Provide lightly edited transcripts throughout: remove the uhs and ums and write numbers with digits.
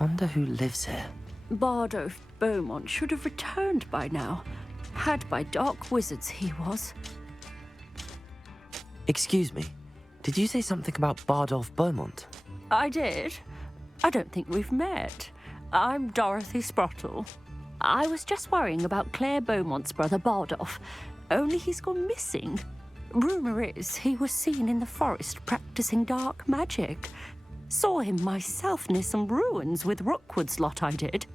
Wonder who lives here. Bardolph Beaumont should have returned by now. Had by dark wizards he was. Excuse me, did you say something about Bardolph Beaumont? I did. I don't think we've met. I'm Dorothy Sprottle. I was just worrying about Claire Beaumont's brother Bardolph, only he's gone missing. Rumour is he was seen in the forest practicing dark magic. Saw him myself near some ruins with Rookwood's lot I did.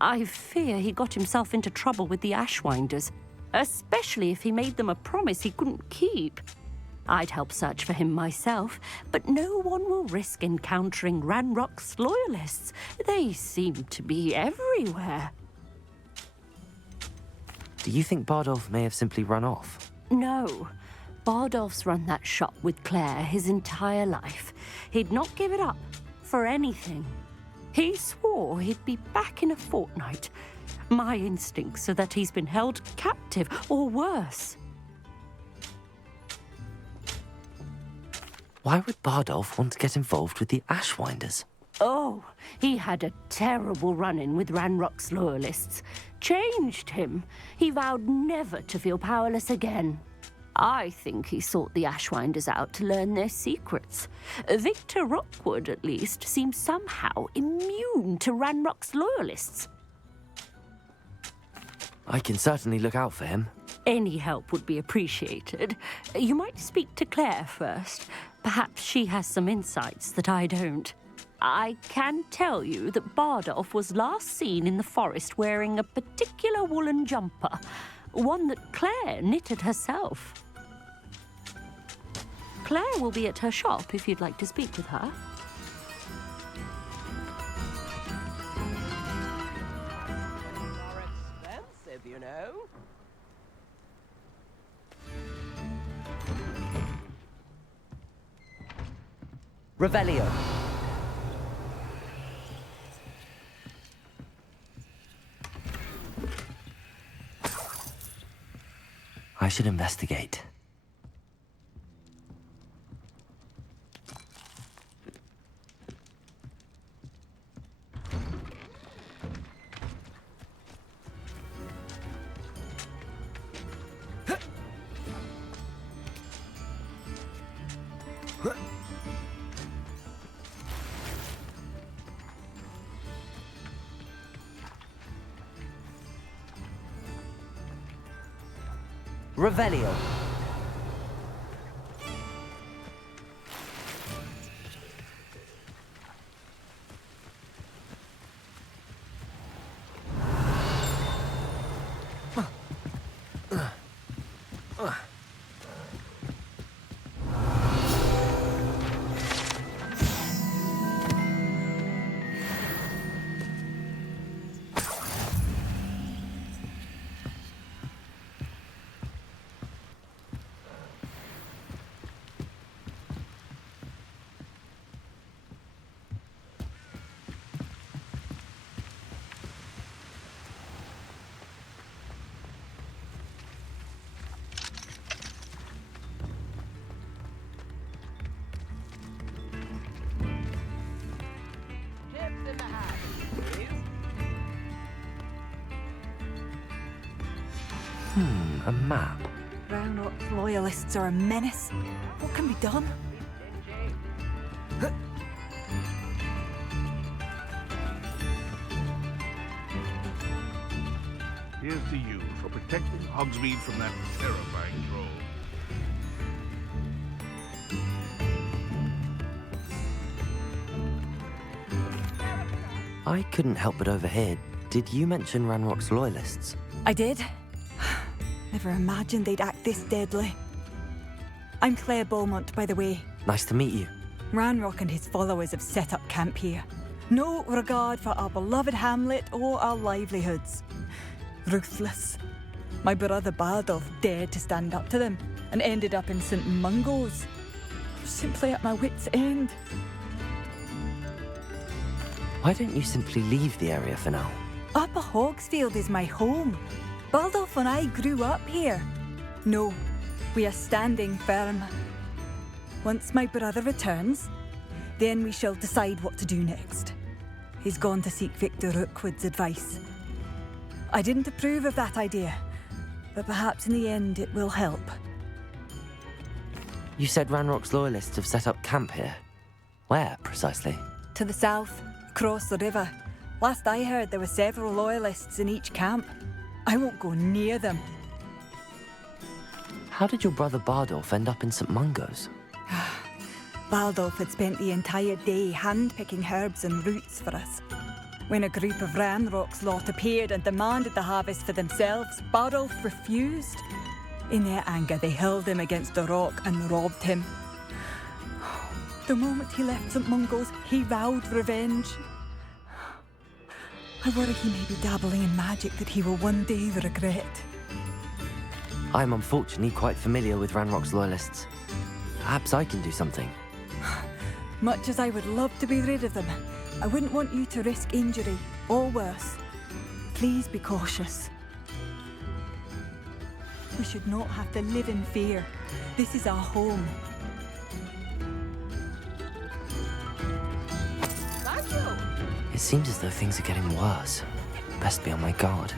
I fear he got himself into trouble with the Ashwinders, especially if he made them a promise he couldn't keep. I'd help search for him myself, but no one will risk encountering Ranrock's loyalists. They seem to be everywhere. Do you think Bardolph may have simply run off? No. Bardolph's run that shop with Claire his entire life. He'd not give it up for anything. He swore he'd be back in a fortnight. My instincts are that he's been held captive, or worse. Why would Bardolph want to get involved with the Ashwinders? Oh, he had a terrible run-in with Ranrock's loyalists. Changed him. He vowed never to feel powerless again. I think he sought the Ashwinders out to learn their secrets. Victor Rookwood, at least, seems somehow immune to Ranrock's loyalists. I can certainly look out for him. Any help would be appreciated. You might speak to Claire first. Perhaps she has some insights that I don't. I can tell you that Bardolph was last seen in the forest wearing a particular woolen jumper, one that Claire knitted herself. Claire will be at her shop if you'd like to speak with her. Are expensive, you know. Revelio. I should investigate. Revelio. A map. Ranrock's loyalists are a menace. What can be done? Here's to you for protecting Hogsmeade from that terrifying troll. I couldn't help but overhear. Did you mention Ranrock's loyalists? I did. Never imagined they'd act this deadly. I'm Claire Beaumont, by the way. Nice to meet you. Ranrock and his followers have set up camp here. No regard for our beloved hamlet or our livelihoods. Ruthless. My brother Bardolph dared to stand up to them and ended up in St. Mungo's. Simply at my wit's end. Why don't you simply leave the area for now? Upper Hogsfield is my home. Bardolph and I grew up here. No, we are standing firm. Once my brother returns, then we shall decide what to do next. He's gone to seek Victor Rookwood's advice. I didn't approve of that idea, but perhaps in the end it will help. You said Ranrock's loyalists have set up camp here. Where, precisely? To the south, across the river. Last I heard, there were several loyalists in each camp. I won't go near them. How did your brother Bardolph end up in St. Mungo's? Baldolf had spent the entire day hand-picking herbs and roots for us. When a group of Ranrock's lot appeared and demanded the harvest for themselves, Bardolph refused. In their anger, they hurled him against a rock and robbed him. The moment he left St. Mungo's, he vowed revenge. I worry he may be dabbling in magic that he will one day regret. I'm unfortunately quite familiar with Ranrock's loyalists. Perhaps I can do something. Much as I would love to be rid of them, I wouldn't want you to risk injury, or worse. Please be cautious. We should not have to live in fear. This is our home. Thank you. It seems as though things are getting worse. Best be on my guard.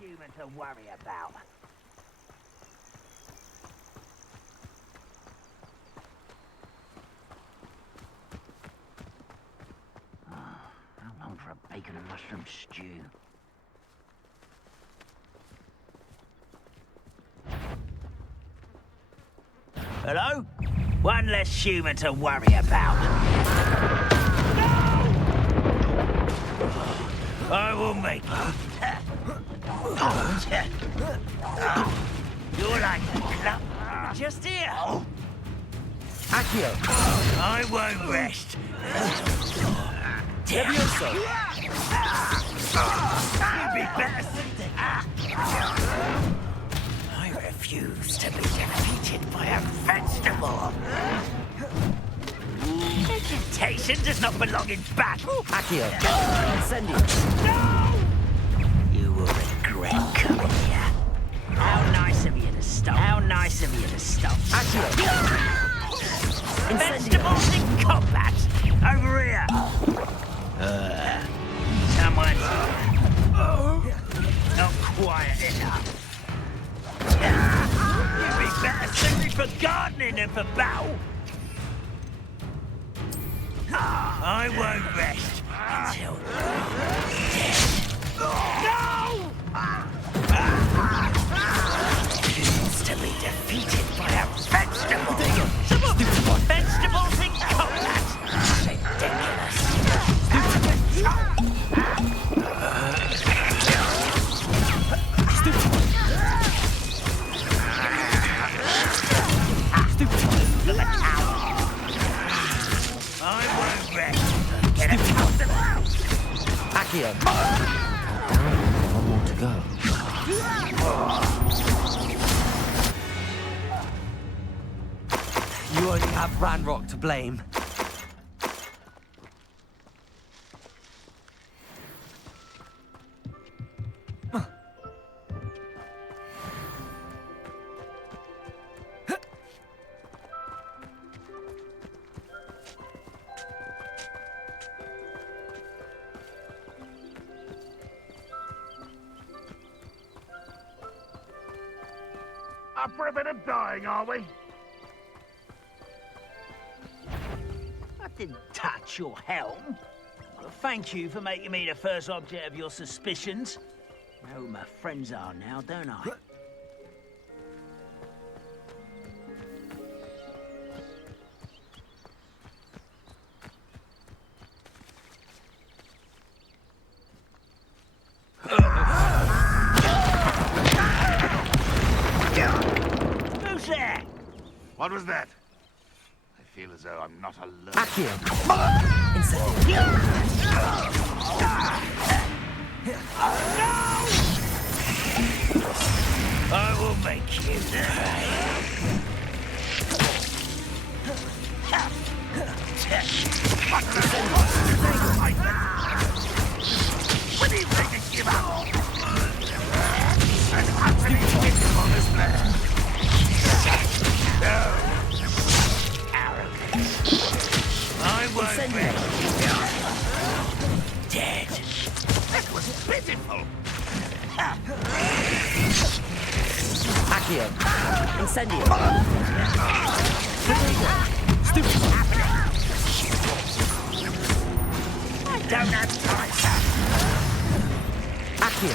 Human to worry about. How long for a bacon and mushroom stew? Hello? One less human to worry about. No! I will make you. You're like a club. Just here. Accio. I won't rest. Levioso. You'd be better suited. I refuse to be defeated by a vegetable. Vegetation does not belong in battle. Accio! Incendio! No! You will regret coming here. How nice of you to stop. How nice of you to stop. Accio! Vegetables in combat! Over here! Someone's not quiet enough. You'd be better suited for gardening than for battle. I won't rest until you're dead. No! Refuse to be defeated by a vegetable. Vegetables in combat. Ridiculous. Look at how. I won't rest. Get it out of the house. Accio! Countdown, one more to go. You only have Ranrock to blame. Up for a bit of dying, are we? I didn't touch your helm. Well, thank you for making me the first object of your suspicions. I know who my friends are now, don't I? Who's there? What was that? I feel as though I'm not alone. Accio! I will make you. When are you ready to give up? And I'm ready to get him on this man. No. Arrogant. I won't let you dead. That was pitiful. Accio. Incendio. Stupid. I don't have time. Accio.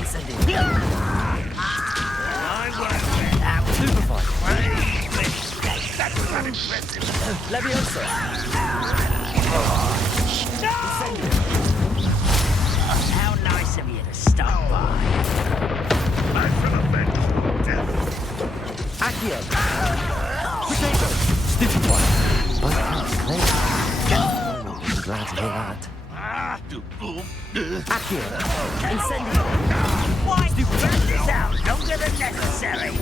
Incendio. I won't let that Stupefy. That's not impressive. Leviosa. How nice of you to stop by. I shall avenge your death. Accio. Potato. Stupefy. Both counts clear. Oh, I'm glad to hear that. Accio. Incendio. Why spread this out longer than necessary?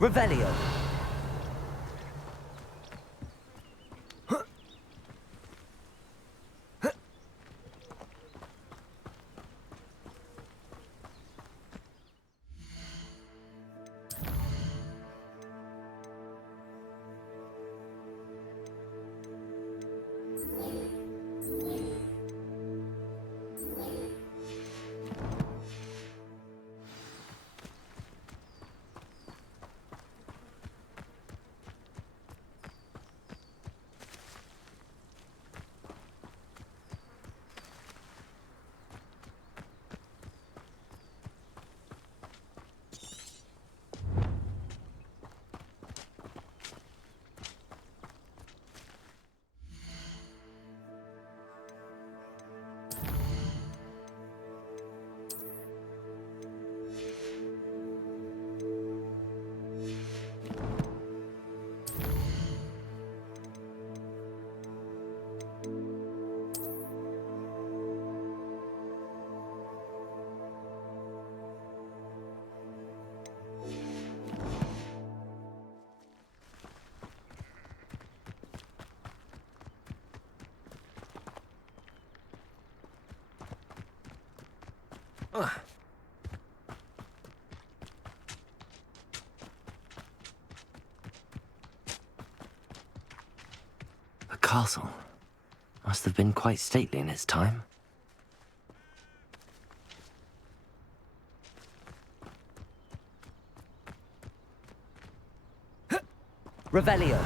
Revelio. The castle must have been quite stately in its time. Revelio.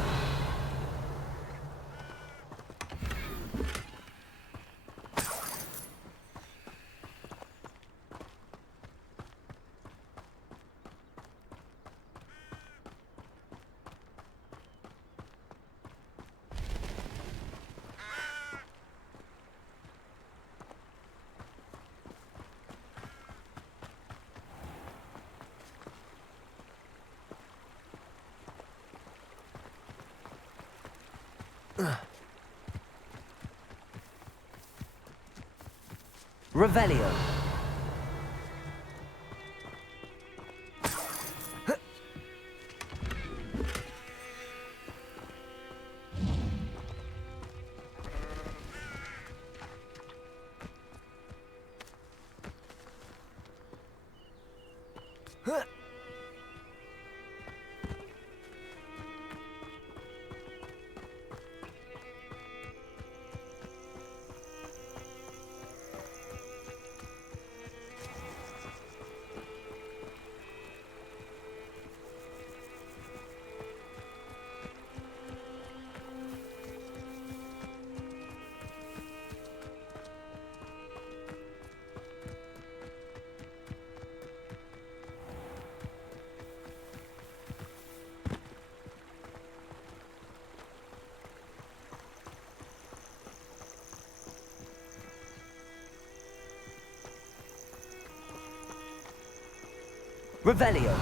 Revelio. Revelio.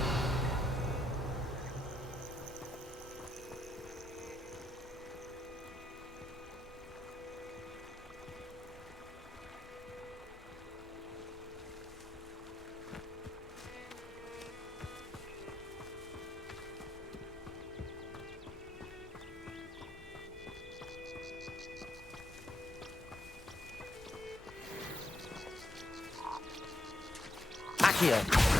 Accio.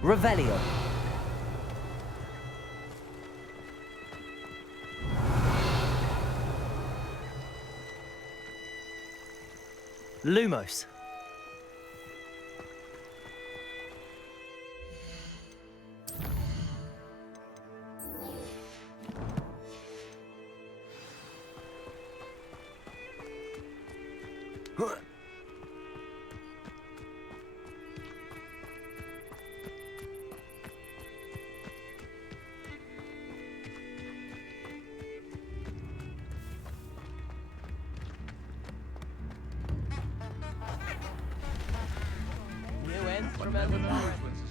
Revelio. Lumos.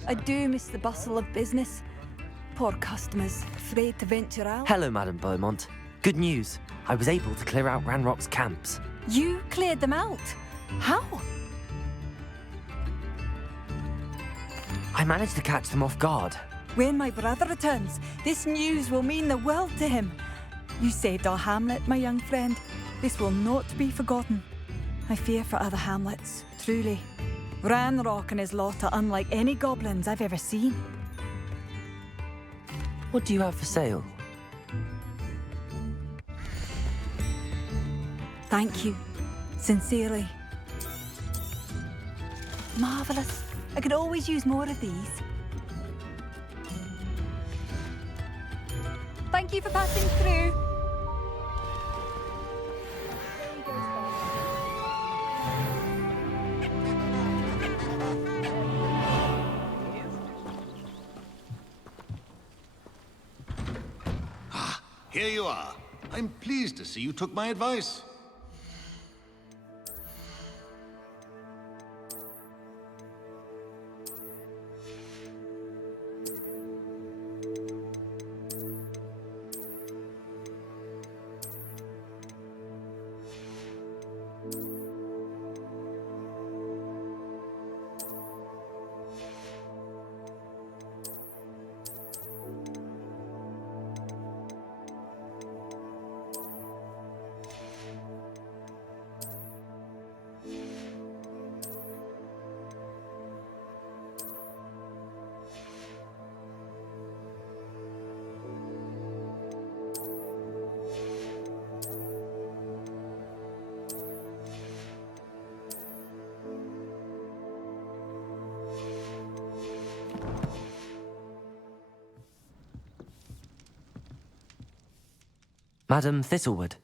I do miss the bustle of business. Poor customers, afraid to venture out. Hello, Madame Beaumont. Good news. I was able to clear out Ranrock's camps. You cleared them out? How? I managed to catch them off guard. When my brother returns, this news will mean the world to him. You saved our hamlet, my young friend. This will not be forgotten. I fear for other hamlets, truly. Ranrock and his lot are unlike any goblins I've ever seen. What do you have for sale? Thank you. Sincerely. Marvellous. I could always use more of these. Thank you for passing through. Here you are. I'm pleased to see you took my advice. Madam Thistlewood,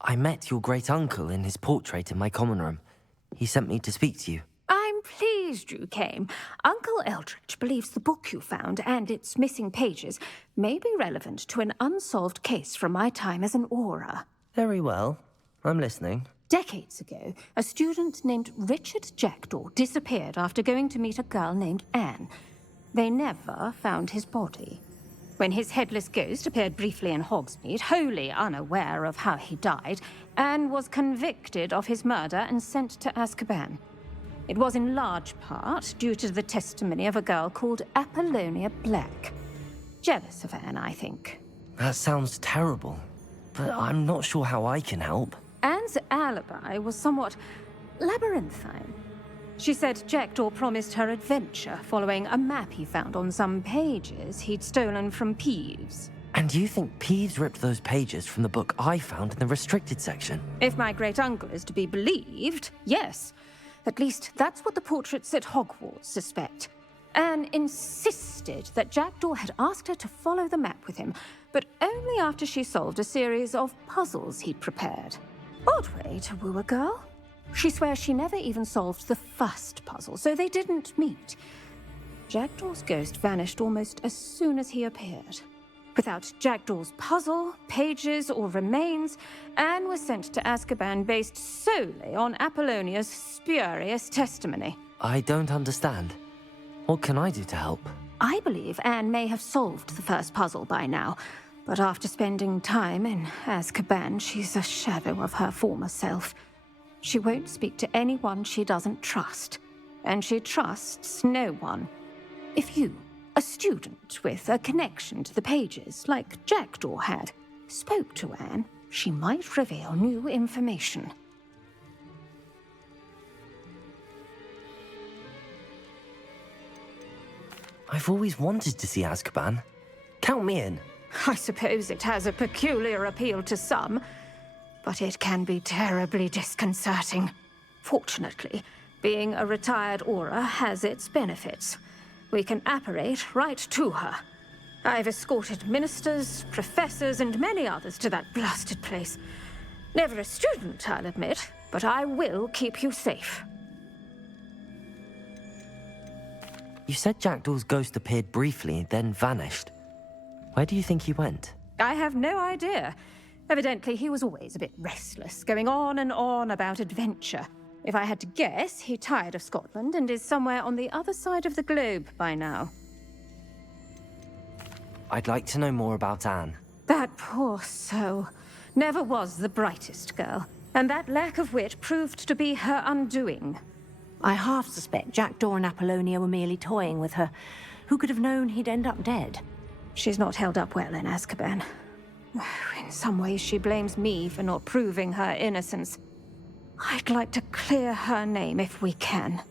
I met your great-uncle in his portrait in my common room. He sent me to speak to you. I'm pleased you came. Uncle Eldridge believes the book you found and its missing pages may be relevant to an unsolved case from my time as an aura. Very well. I'm listening. Decades ago, a student named Richard Jackdaw disappeared after going to meet a girl named Anne. They never found his body. When his headless ghost appeared briefly in Hogsmeade, wholly unaware of how he died, Anne was convicted of his murder and sent to Azkaban. It was in large part due to the testimony of a girl called Apollonia Black. Jealous of Anne, I think. That sounds terrible, but I'm not sure how I can help. Anne's alibi was somewhat labyrinthine. She said Jackdaw promised her adventure following a map he found on some pages he'd stolen from Peeves. And you think Peeves ripped those pages from the book I found in the restricted section? If my great-uncle is to be believed, yes. At least that's what the portraits at Hogwarts suspect. Anne insisted that Jackdaw had asked her to follow the map with him, but only after she solved a series of puzzles he'd prepared. Odd way to woo a girl. She swears she never even solved the first puzzle, so they didn't meet. Jackdaw's ghost vanished almost as soon as he appeared. Without Jackdaw's puzzle, pages, or remains, Anne was sent to Azkaban based solely on Apollonia's spurious testimony. I don't understand. What can I do to help? I believe Anne may have solved the first puzzle by now, but after spending time in Azkaban, she's a shadow of her former self. She won't speak to anyone she doesn't trust, and she trusts no one. If you, a student with a connection to the pages, like Jackdaw had, spoke to Anne, she might reveal new information. I've always wanted to see Azkaban. Count me in. I suppose it has a peculiar appeal to some, but it can be terribly disconcerting. Fortunately, being a retired Auror has its benefits. We can apparate right to her. I've escorted ministers, professors, and many others to that blasted place. Never a student, I'll admit, but I will keep you safe. You said Jackdaw's ghost appeared briefly, then vanished. Where do you think he went? I have no idea. Evidently, he was always a bit restless, going on and on about adventure. If I had to guess, he tired of Scotland and is somewhere on the other side of the globe by now. I'd like to know more about Anne. That poor soul. Never was the brightest girl, and that lack of wit proved to be her undoing. I half suspect Jackdaw and Apollonia were merely toying with her. Who could have known he'd end up dead? She's not held up well in Azkaban. In some ways, she blames me for not proving her innocence. I'd like to clear her name if we can.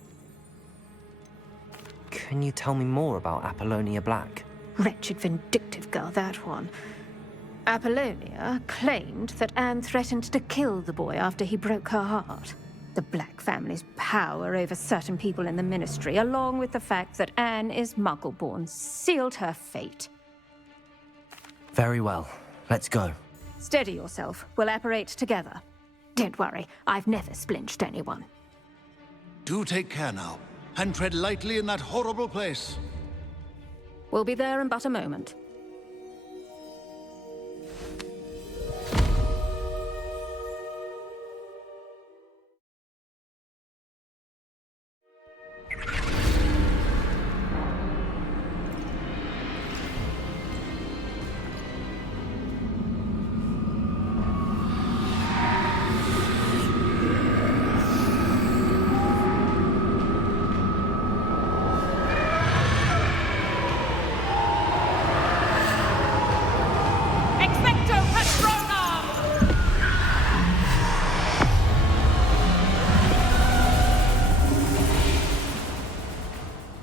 Can you tell me more about Apollonia Black? Wretched, vindictive girl, that one. Apollonia claimed that Anne threatened to kill the boy after he broke her heart. The Black family's power over certain people in the Ministry, along with the fact that Anne is Muggle-born, sealed her fate. Very well. Let's go. Steady yourself. We'll apparate together. Don't worry, I've never splinched anyone. Do take care now, and tread lightly in that horrible place. We'll be there in but a moment.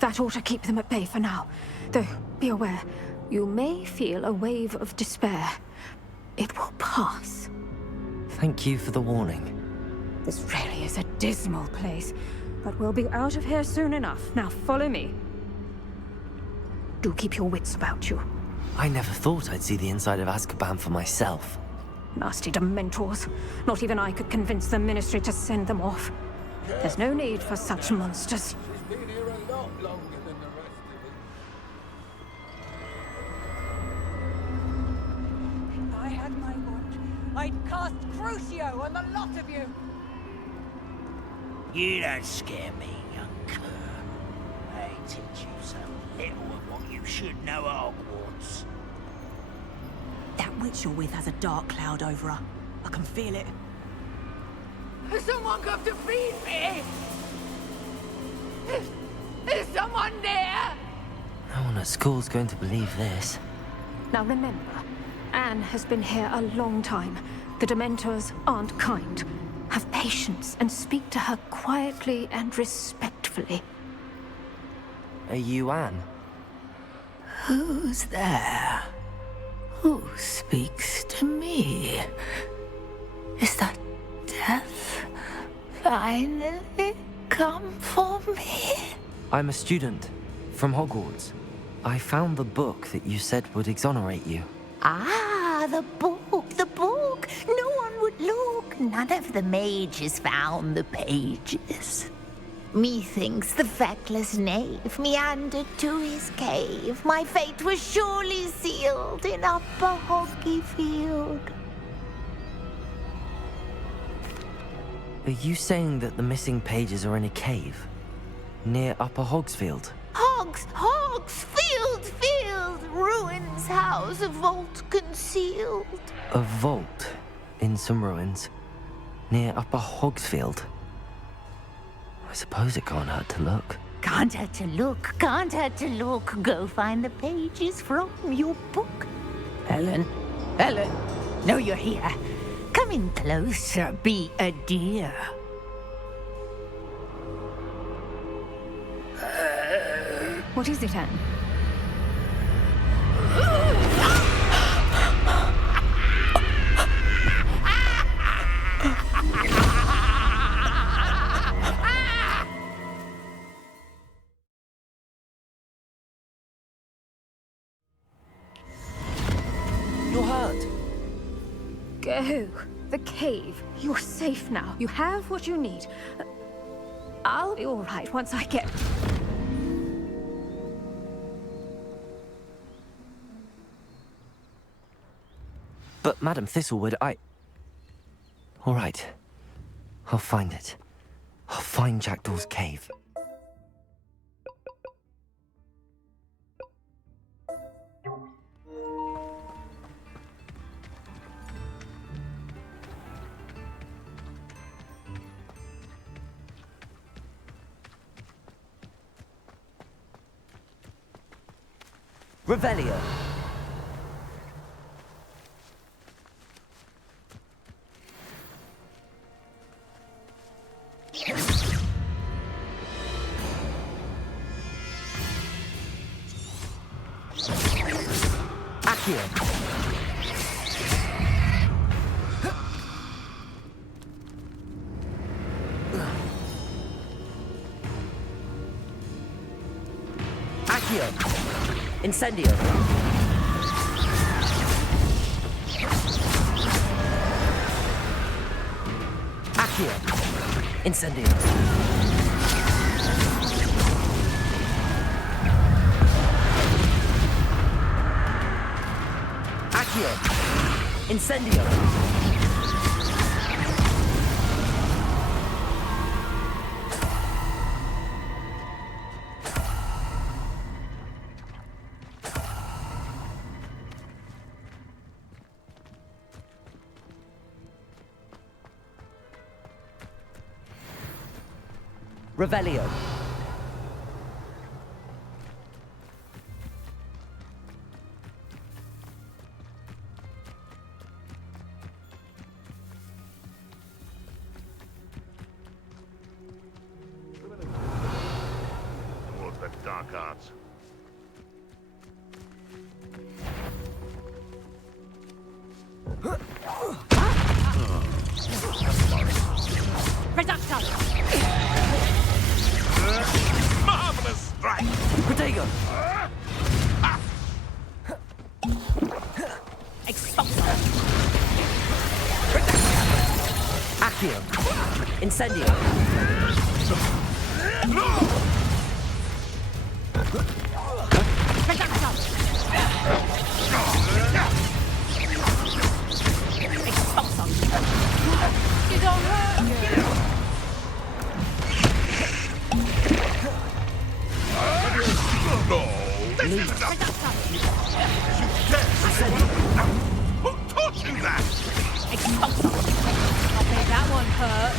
That ought to keep them at bay for now. Though, be aware, you may feel a wave of despair. It will pass. Thank you for the warning. This really is a dismal place, but we'll be out of here soon enough. Now follow me. Do keep your wits about you. I never thought I'd see the inside of Azkaban for myself. Nasty Dementors. Not even I could convince the Ministry to send them off. There's no need for such monsters. She's been here a lot longer than the rest of us. If I had my watch, I'd cast Crucio on the lot of you. You don't scare me, young cur. I teach you so little of what you should know at Hogwarts. That witch you're with has a dark cloud over her. I can feel it. Has someone come to feed me? Is someone there? No one at school's going to believe this. Now remember, Anne has been here a long time. The Dementors aren't kind. Have patience and speak to her quietly and respectfully. Are you Anne? Who's there? Who speaks to me? Is that death finally come for me? I'm a student from Hogwarts. I found the book that you said would exonerate you. Ah, the book, the book. No one would look. None of the mages found the pages. Methinks the feckless knave meandered to his cave. My fate was surely sealed in Upper Hoggyfield. Are you saying that the missing pages are in a cave? Near Upper Hogsfield? Field, ruins house, a vault concealed. A vault in some ruins? Near Upper Hogsfield? I suppose it can't hurt to look. Can't hurt to look, can't hurt to look. Go find the pages from your book. Ellen, no, you're here. Come in closer, be a dear. What is it, Anne? You're hurt. Go. The cave. You're safe now. You have what you need. I'll be all right once I get... But Madam Thistlewood, All right. I'll find it. I'll find Jackdaw's cave. Revelio. Accio. Accio. Incendio. Accio. Incendio. Accio. Incendio. Revelio. Towards the dark arts. Reductor! Marvelous strike! Protego. Expulsor! Accio. Incendio. You don't hurt me! No! This is enough! You dare! Who taught you that? Expulsor! I bet that one hurt.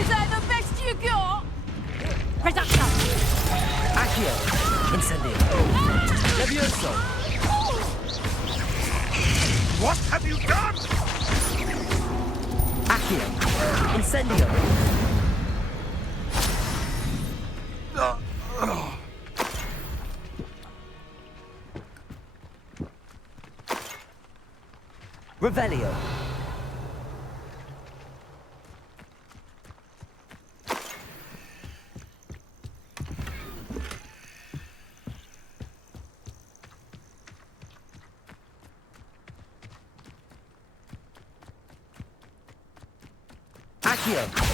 Is that the best you got? Reductor! Accio! Incendio! Levioso! What have you done? Accio! Incendio! Revelio! Accio!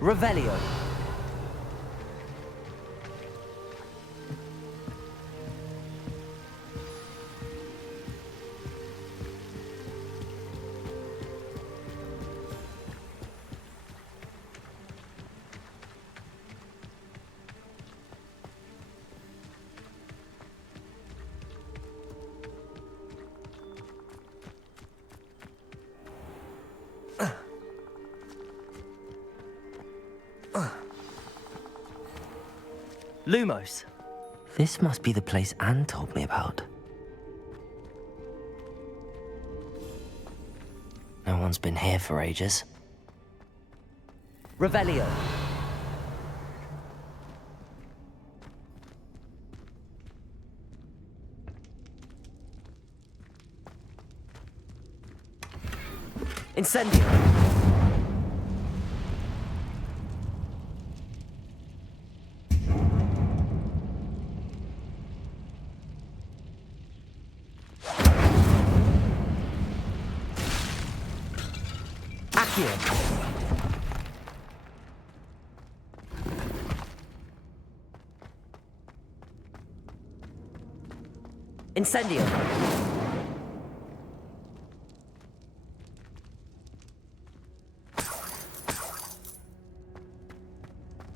Revelio! Lumos. This must be the place Anne told me about. No one's been here for ages. Revelio. Incendio. Incendio!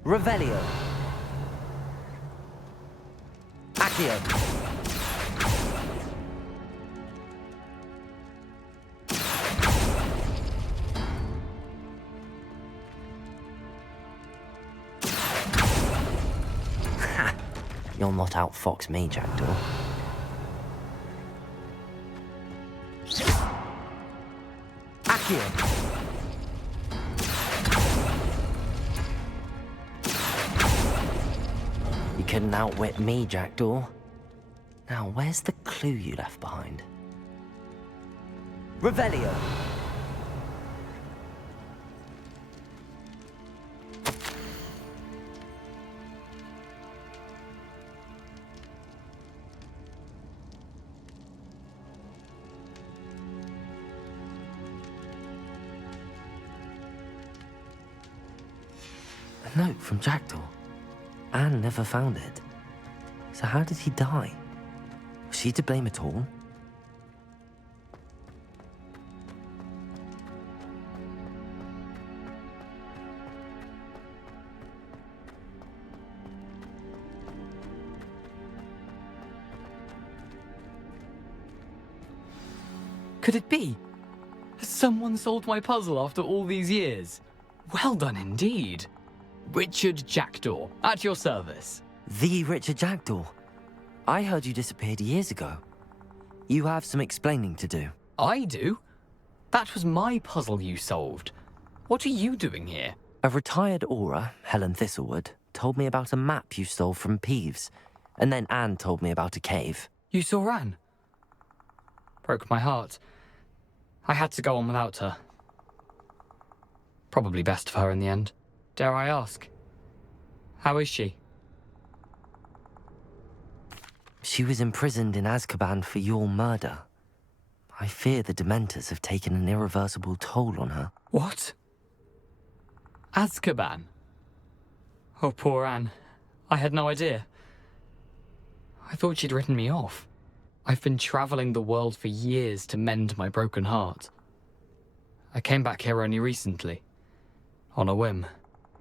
Revelio! Accio! Ha! You'll not outfox me, Jackdaw. Accio! You couldn't outwit me, Jackdaw. Now, where's the clue you left behind? Revelio! A note from Jackdaw. Anne never found it. So how did he die? Was she to blame at all? Could it be? Has someone solved my puzzle after all these years? Well done indeed. Richard Jackdaw, at your service. The Richard Jackdaw. I heard you disappeared years ago. You have some explaining to do. I do? That was my puzzle you solved. What are you doing here? A retired aura, Helen Thistlewood, told me about a map you stole from Peeves. And then Anne told me about a cave. You saw Anne? Broke my heart. I had to go on without her. Probably best for her in the end. Dare I ask? How is she? She was imprisoned in Azkaban for your murder. I fear the Dementors have taken an irreversible toll on her. What? Azkaban? Oh, poor Anne. I had no idea. I thought she'd written me off. I've been traveling the world for years to mend my broken heart. I came back here only recently. On a whim.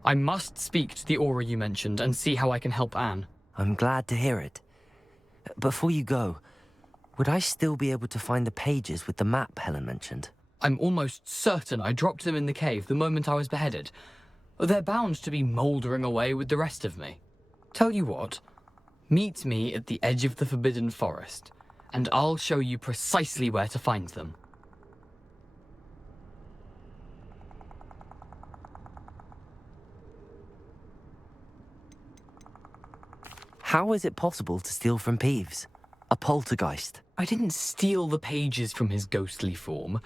I must speak to the Aura you mentioned and see how I can help Anne. I'm glad to hear it. Before you go, would I still be able to find the pages with the map Helen mentioned? I'm almost certain I dropped them in the cave the moment I was beheaded. They're bound to be mouldering away with the rest of me. Tell you what, meet me at the edge of the Forbidden Forest, and I'll show you precisely where to find them. How is it possible to steal from Peeves? A poltergeist? I didn't steal the pages from his ghostly form.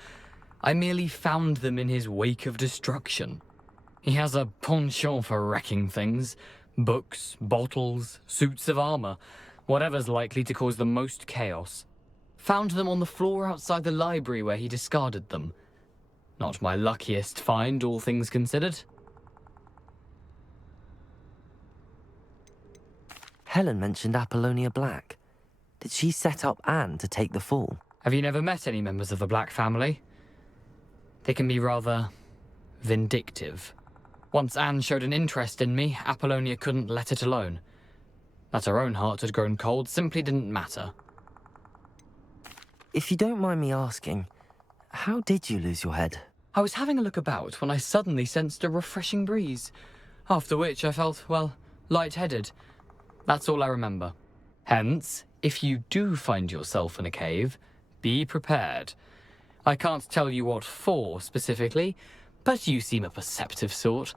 I merely found them in his wake of destruction. He has a penchant for wrecking things. Books, bottles, suits of armor, whatever's likely to cause the most chaos. Found them on the floor outside the library where he discarded them. Not my luckiest find, all things considered. Helen mentioned Apollonia Black. Did she set up Anne to take the fall? Have you never met any members of the Black family? They can be rather vindictive. Once Anne showed an interest in me, Apollonia couldn't let it alone. That her own heart had grown cold simply didn't matter. If you don't mind me asking, how did you lose your head? I was having a look about when I suddenly sensed a refreshing breeze, after which I felt, well, lightheaded. That's all I remember. Hence, if you do find yourself in a cave, be prepared. I can't tell you what for specifically, but you seem a perceptive sort.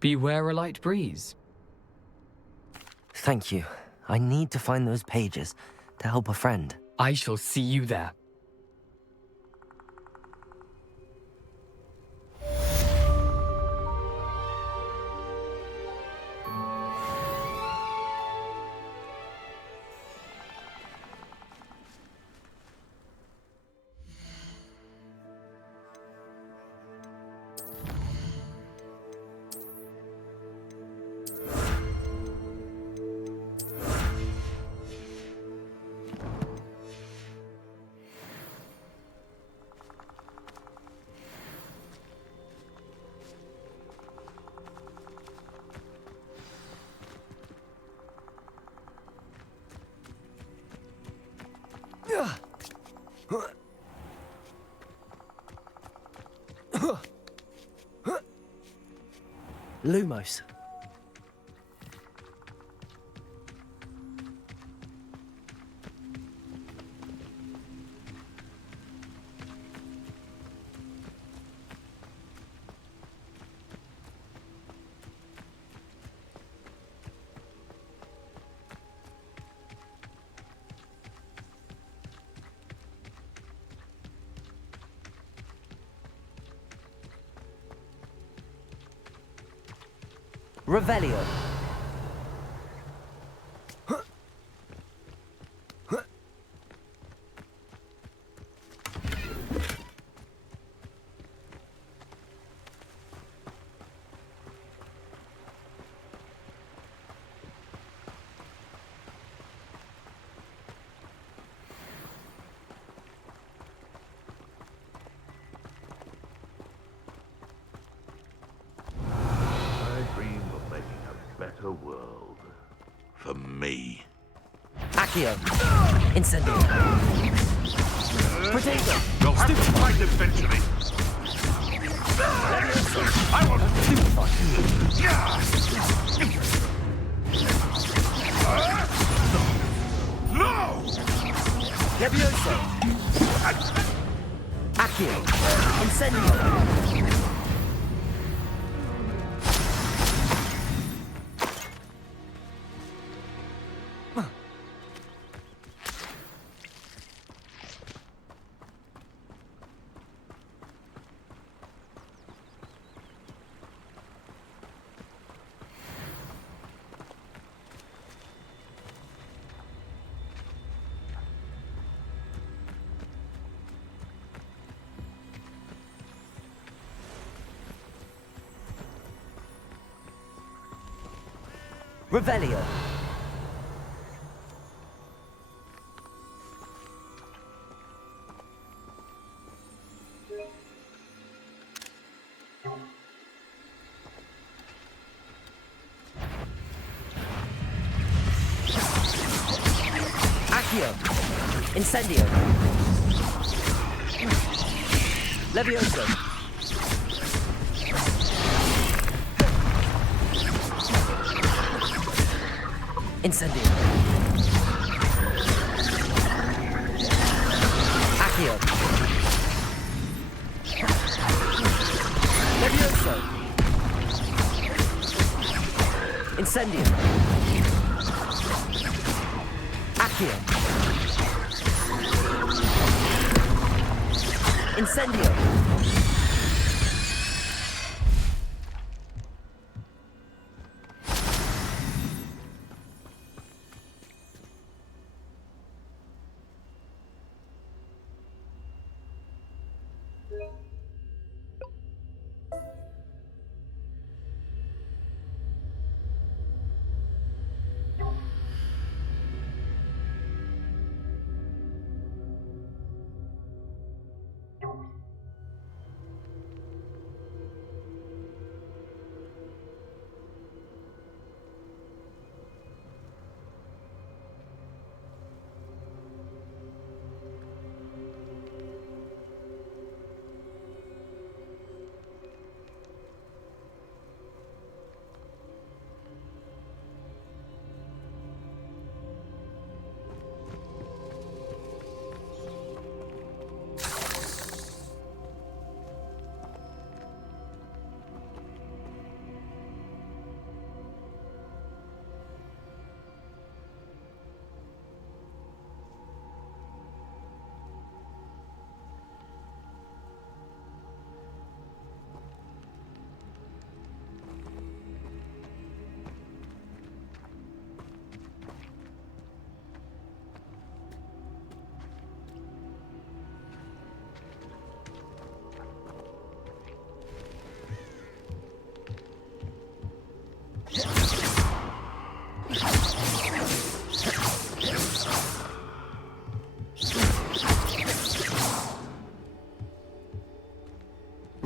Beware a light breeze. Thank you. I need to find those pages to help a friend. I shall see you there. Lumos. Revelio. World for me. Accio. Incendio. Potato. You'll have to fight eventually. I will stupefy. No! Levioso. Accio. Incendio. Revelio. Accio. Incendio. Levioso. Incendio. Accio. Levioso. Incendio. Accio. Incendio.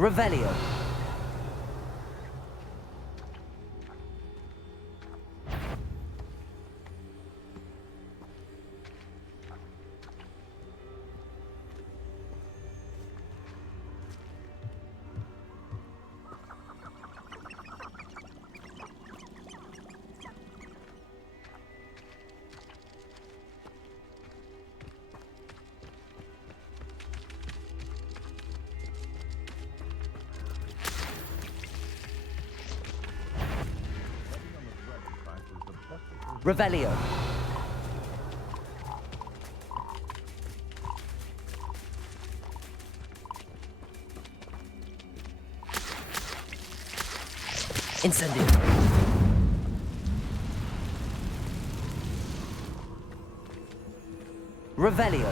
Revelio. Revelio. Incendio. Revelio.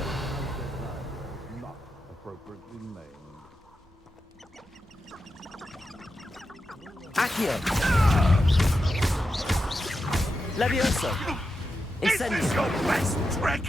Not appropriately named. Accio. Levioso. Incendio. Is this your best trick?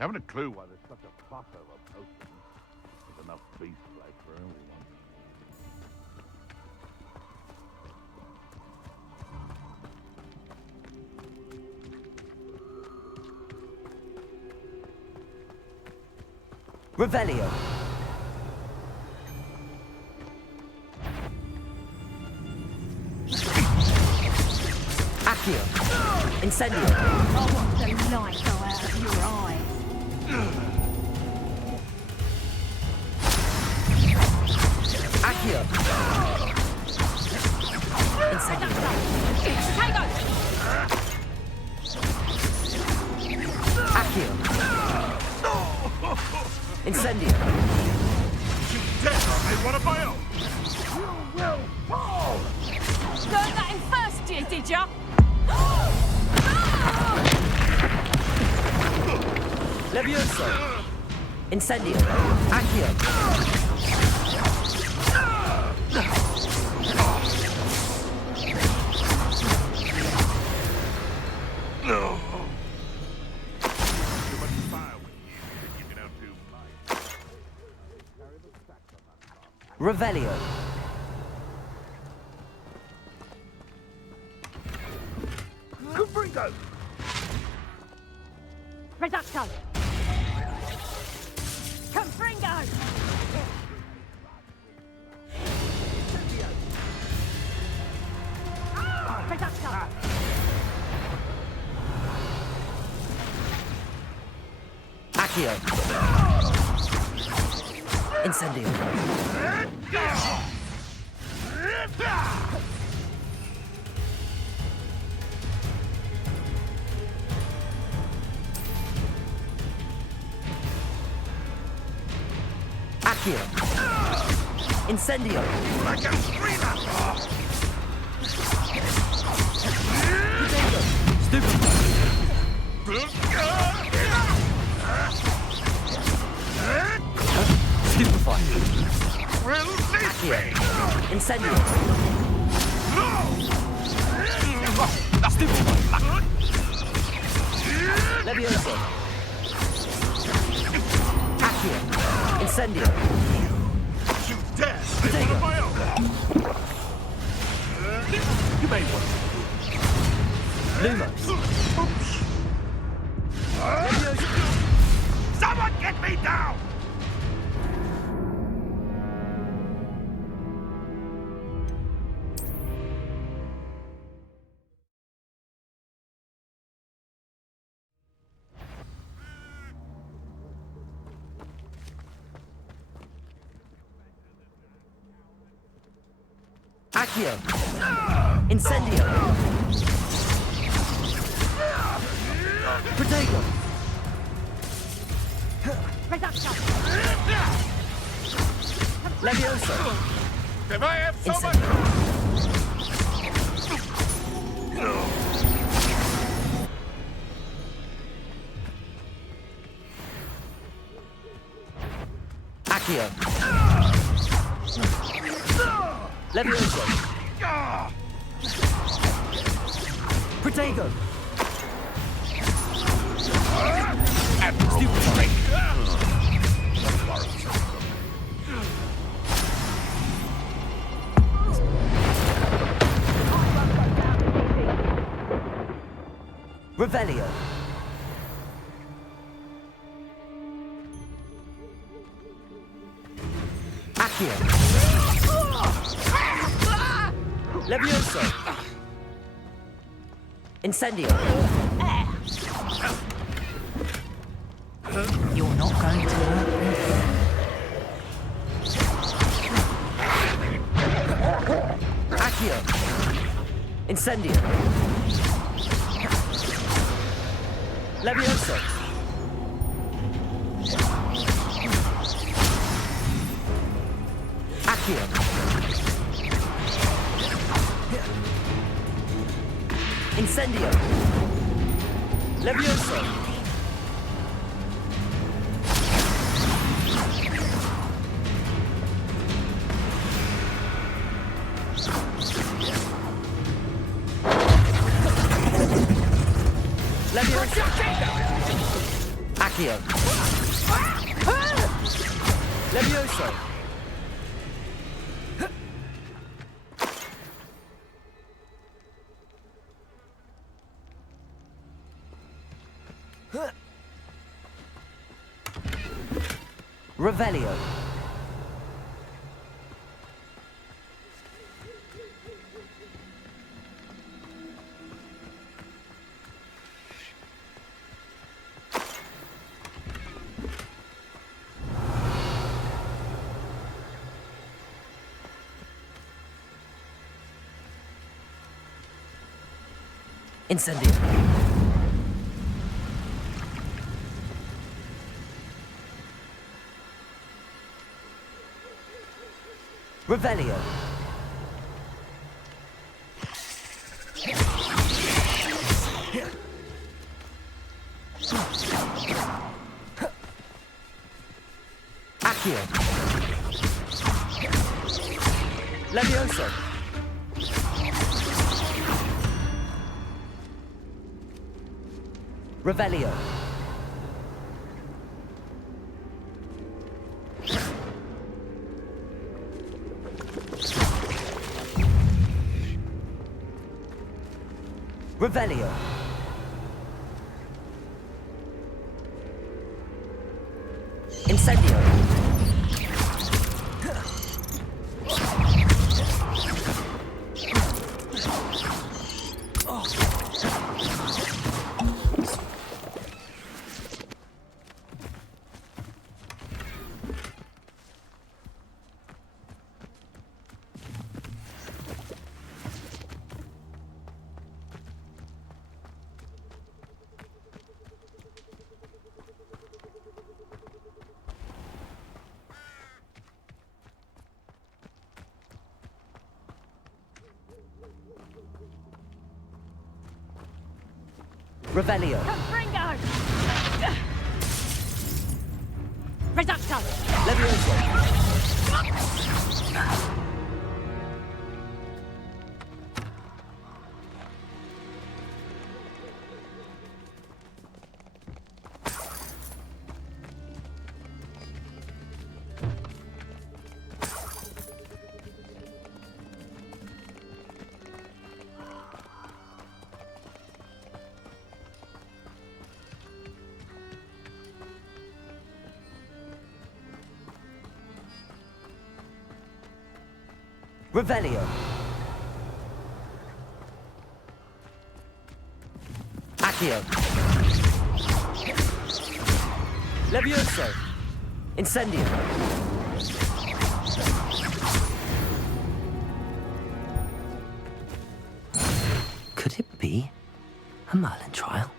Haven't a clue why there's such a fuss over potions. There's enough beast flesh for everyone. Revelio. Accio. Incendio. I want the light go out of your eye. Accio. Incendio. Accio. Incendio. You dare I made one of my own! You will fall! Learned that in first year, did ya? Levioso. Incendio. Accio. No. Too much fire with you get out too light. Revelio. Confringo! Reducto! Confringo! Reducto! Accio. Incendio. Accio. Incendio. Like a screamer! Stupefy. Release Accio. me! Incendio. Stupefy! Levioso. Accio. Incendio. You dare say one of my own! You made one. Lumos. Someone get me down! Accio. Incendio. Protego. Reducto! Levioso. If I have so much... Accio. Levioso. Protego. Stupefy! Revelio. Accio. Levioso. Incendio. You're not going to hurt me. Accio. Incendio. Levioso. Accio. Incendio. Levioso. Levioso. Accio. Levioso. Revelio. Incendio. Revelio. Accio. Levioso. Revelio. Revelio. Incendio. Revelio. Confringo! Reducto! Levioso. Revelio. Accio. Levioso. Incendio. Could it be a Merlin trial?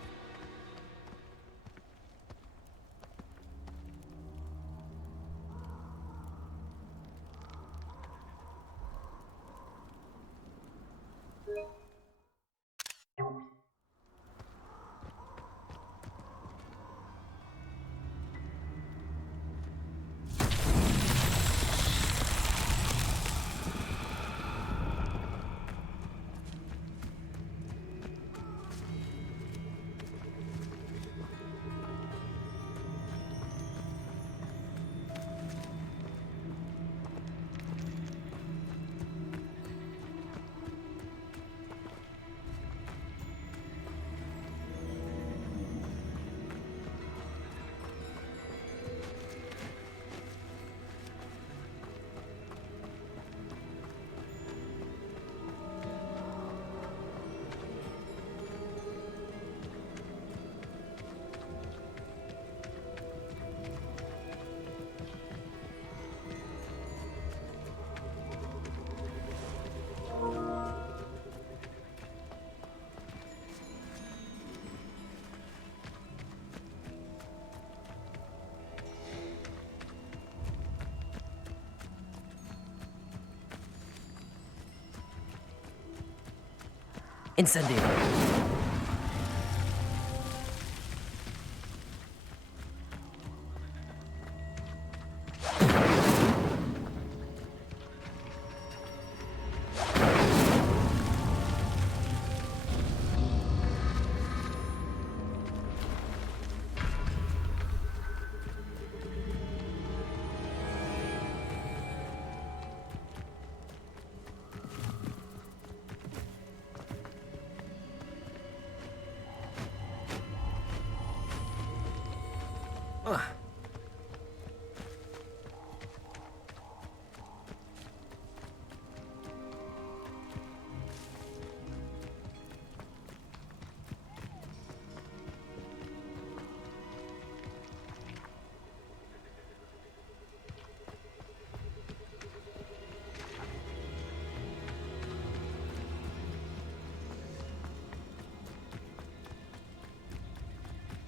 Incendio.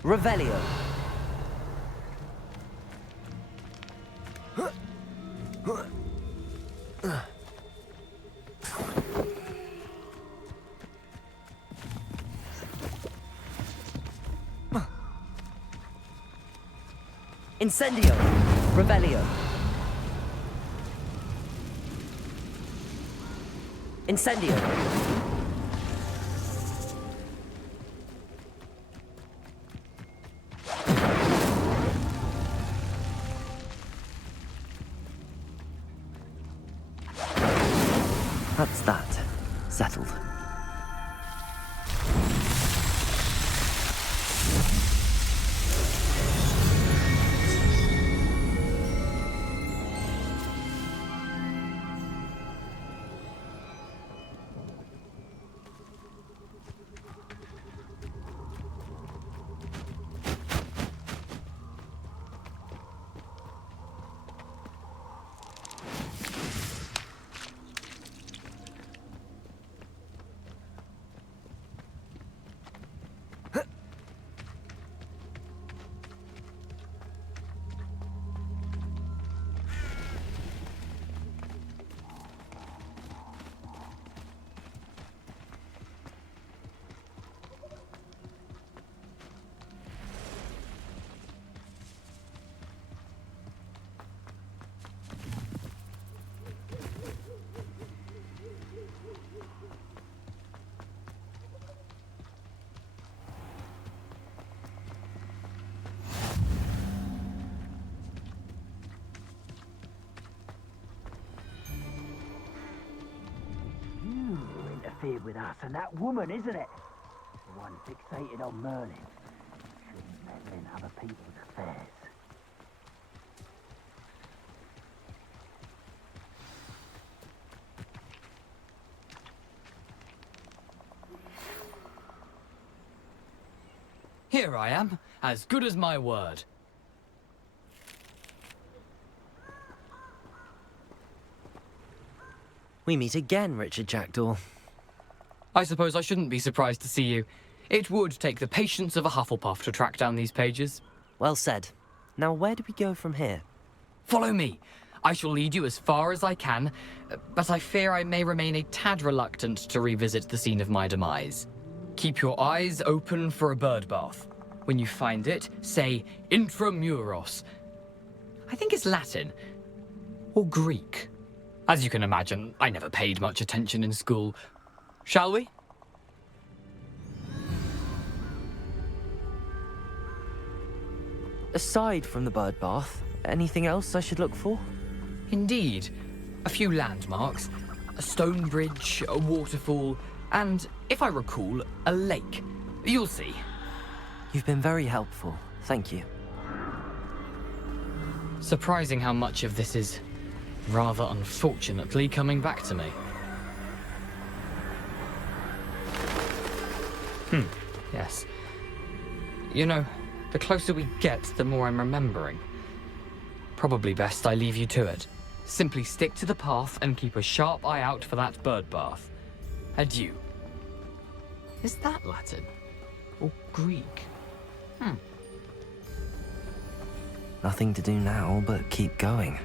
Revelio. Incendio! Revelio! Incendio! That's that. Settled. Interfered with us and that woman, isn't it? The one fixated on Merlin. Shouldn't meddle in other people's affairs. Here I am, as good as my word. We meet again, Richard Jackdaw. I suppose I shouldn't be surprised to see you. It would take the patience of a Hufflepuff to track down these pages. Well said. Now where do we go from here? Follow me. I shall lead you as far as I can, but I fear I may remain a tad reluctant to revisit the scene of my demise. Keep your eyes open for a bird bath. When you find it, say intramuros. I think it's Latin. Or Greek. As you can imagine, I never paid much attention in school. Shall we? Aside from the bird bath, anything else I should look for? Indeed. A few landmarks, a stone bridge, a waterfall, and, if I recall, a lake. You'll see. You've been very helpful. Thank you. Surprising how much of this is, rather unfortunately, coming back to me. Yes. You know, the closer we get, the more I'm remembering. Probably best I leave you to it. Simply stick to the path and keep a sharp eye out for that bird bath. Adieu. Is that Latin? Or Greek? Nothing to do now but keep going.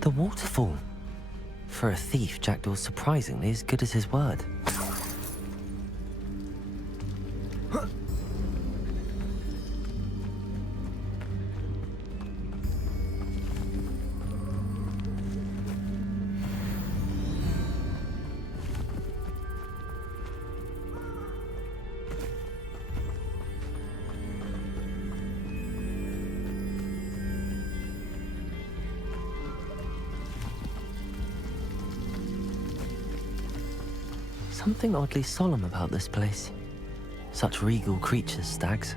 The waterfall. For a thief, Jackdaw's surprisingly as good as his word. Something oddly solemn about this place. Such regal creatures, stags.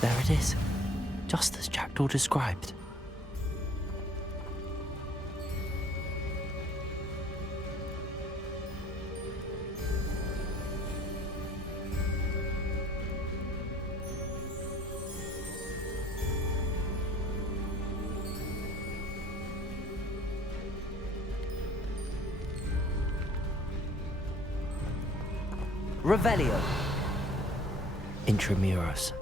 There it is, just as Jackdaw described. Revelio. Intramuros.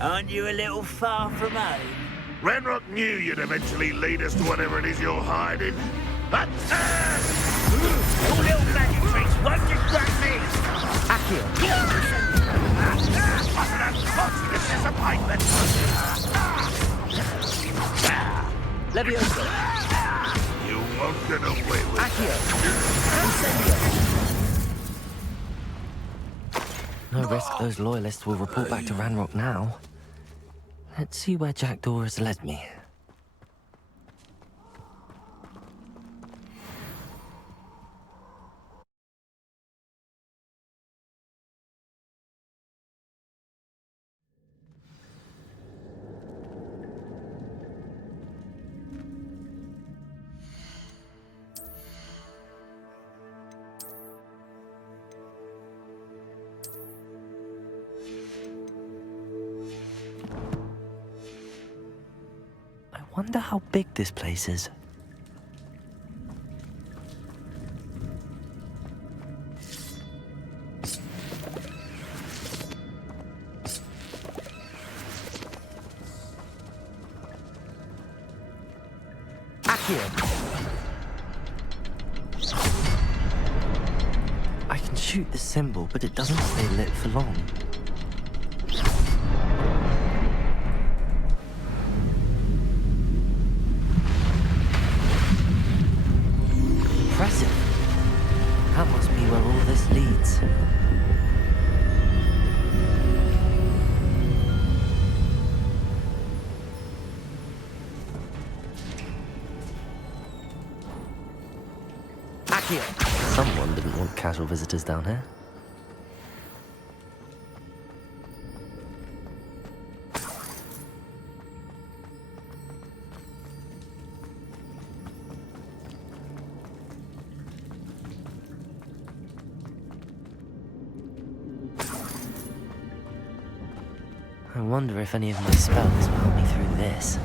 Aren't you a little far from home? Ranrock knew you'd eventually lead us to whatever it is you're hiding. But, Your little magic tricks won't distract me! Accio. what an unfortunate disappointment! Levioso. You won't get away with Accio. Incendio. No risk those loyalists will report back to Ranrock now. Let's see where Jackdaw has led me. I wonder how big this place is. Accio. I can shoot the symbol, but it doesn't stay lit for long. Impressive. That must be where all this leads. Accio. Someone didn't want casual visitors down here. I wonder if any of my spells will help me through this.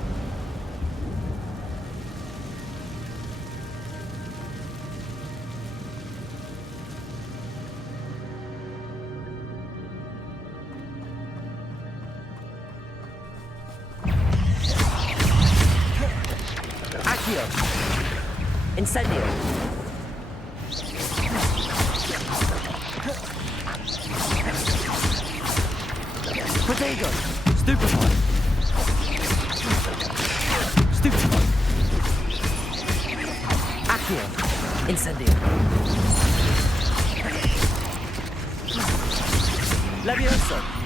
Accio! Incendio! Protego! Stupefy! Stupefy! Accio! Incendio! Levioso!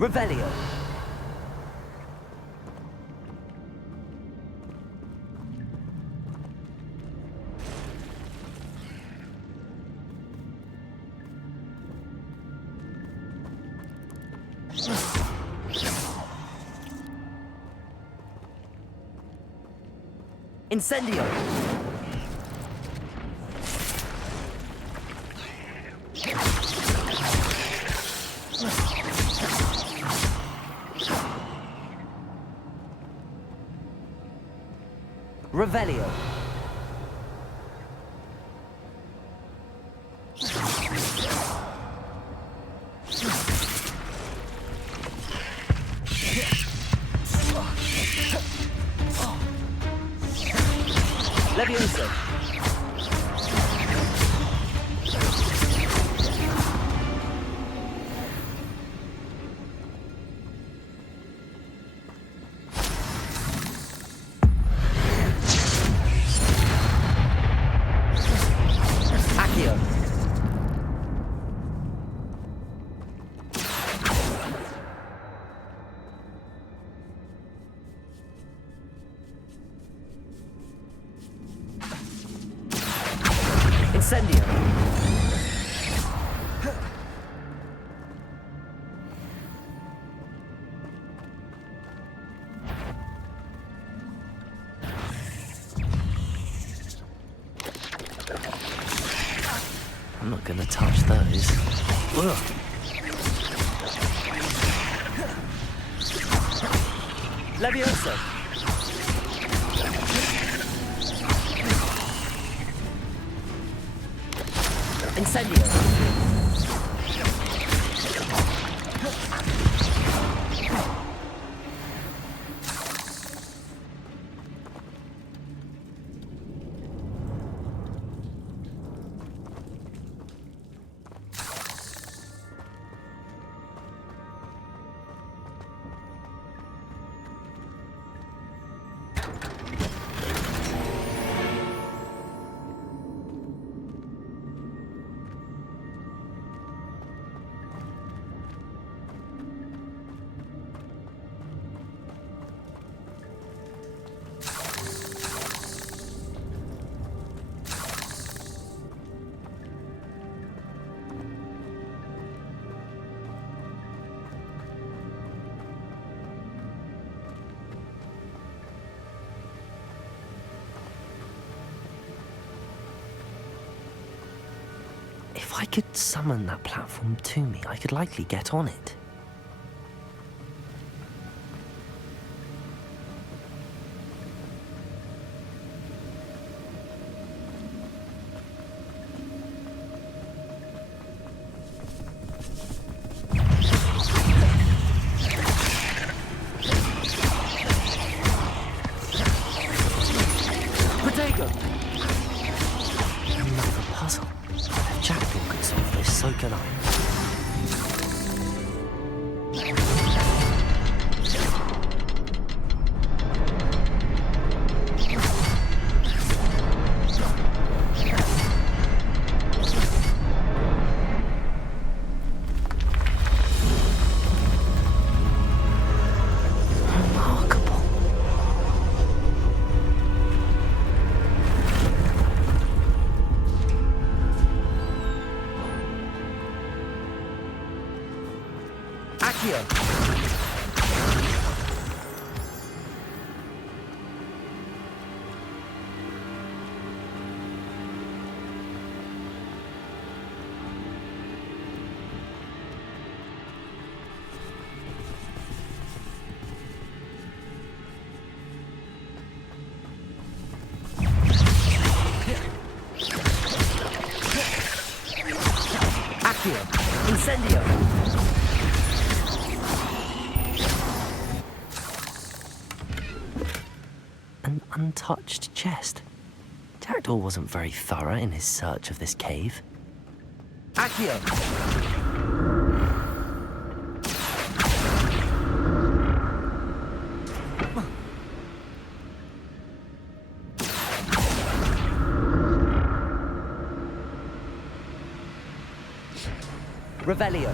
Revelio. Incendio. Revelio. Leviosa. Accio. Incendio. I'm not gonna touch those. Ugh. Levioso. Incendio. If I could summon that platform to me, I could likely get on it. Another puzzle. If Jackdaw could solve this, so can I. Remarkable. Accio. Accio. Incendio. An untouched chest. Jackdaw wasn't very thorough in his search of this cave. Accio! Revelio.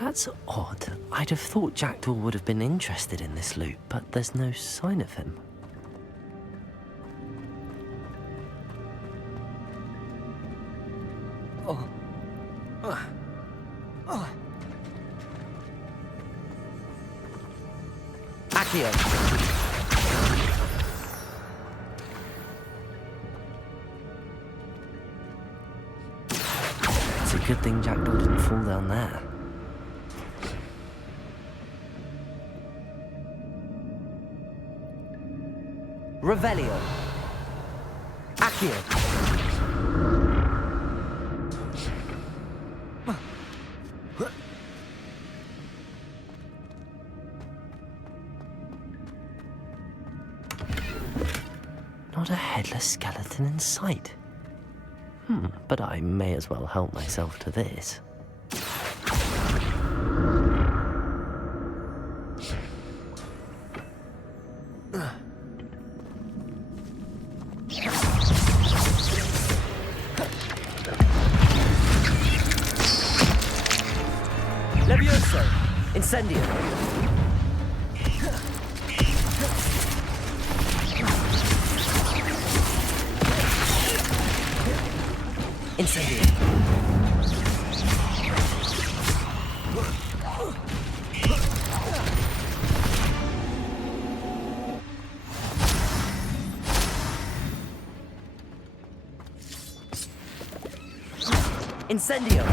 That's odd. I'd have thought Jackdaw would have been interested in this loot, but there's no sign of him. Accio! It's a good thing Jackdaw didn't fall down there. Revelio. Accio. Not a headless skeleton in sight. But I may as well help myself to this. Levioso! Incendio! Incendio! Incendio!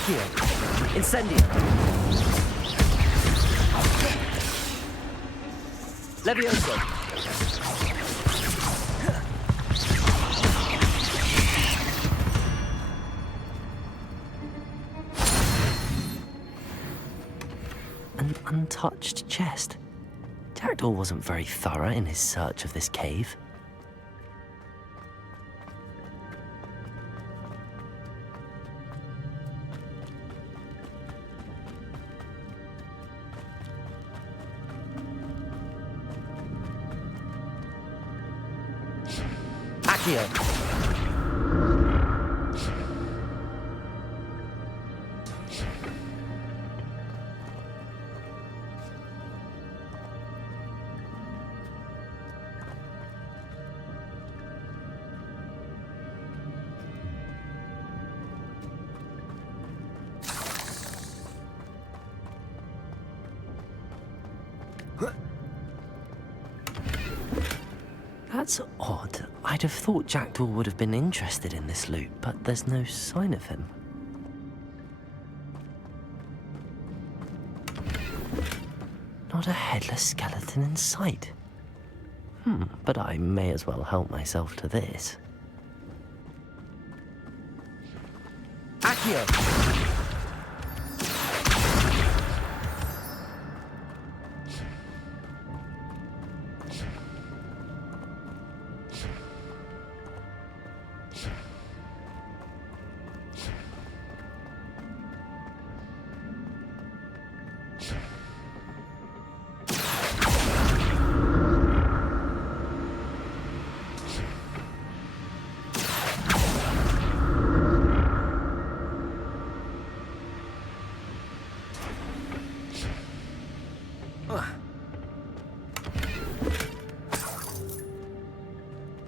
Accio! Incendio! Levioso! An untouched chest. Jackdaw wasn't very thorough in his search of this cave. Accio! That's odd. I'd have thought Jackdaw would have been interested in this loot, but there's no sign of him. Not a headless skeleton in sight. But I may as well help myself to this. Accio!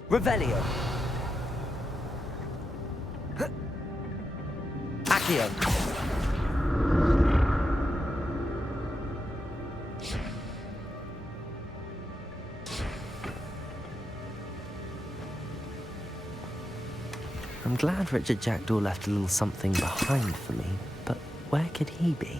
Revelio. Accio. I'm glad Richard Jackdaw left a little something behind for me, but where could he be?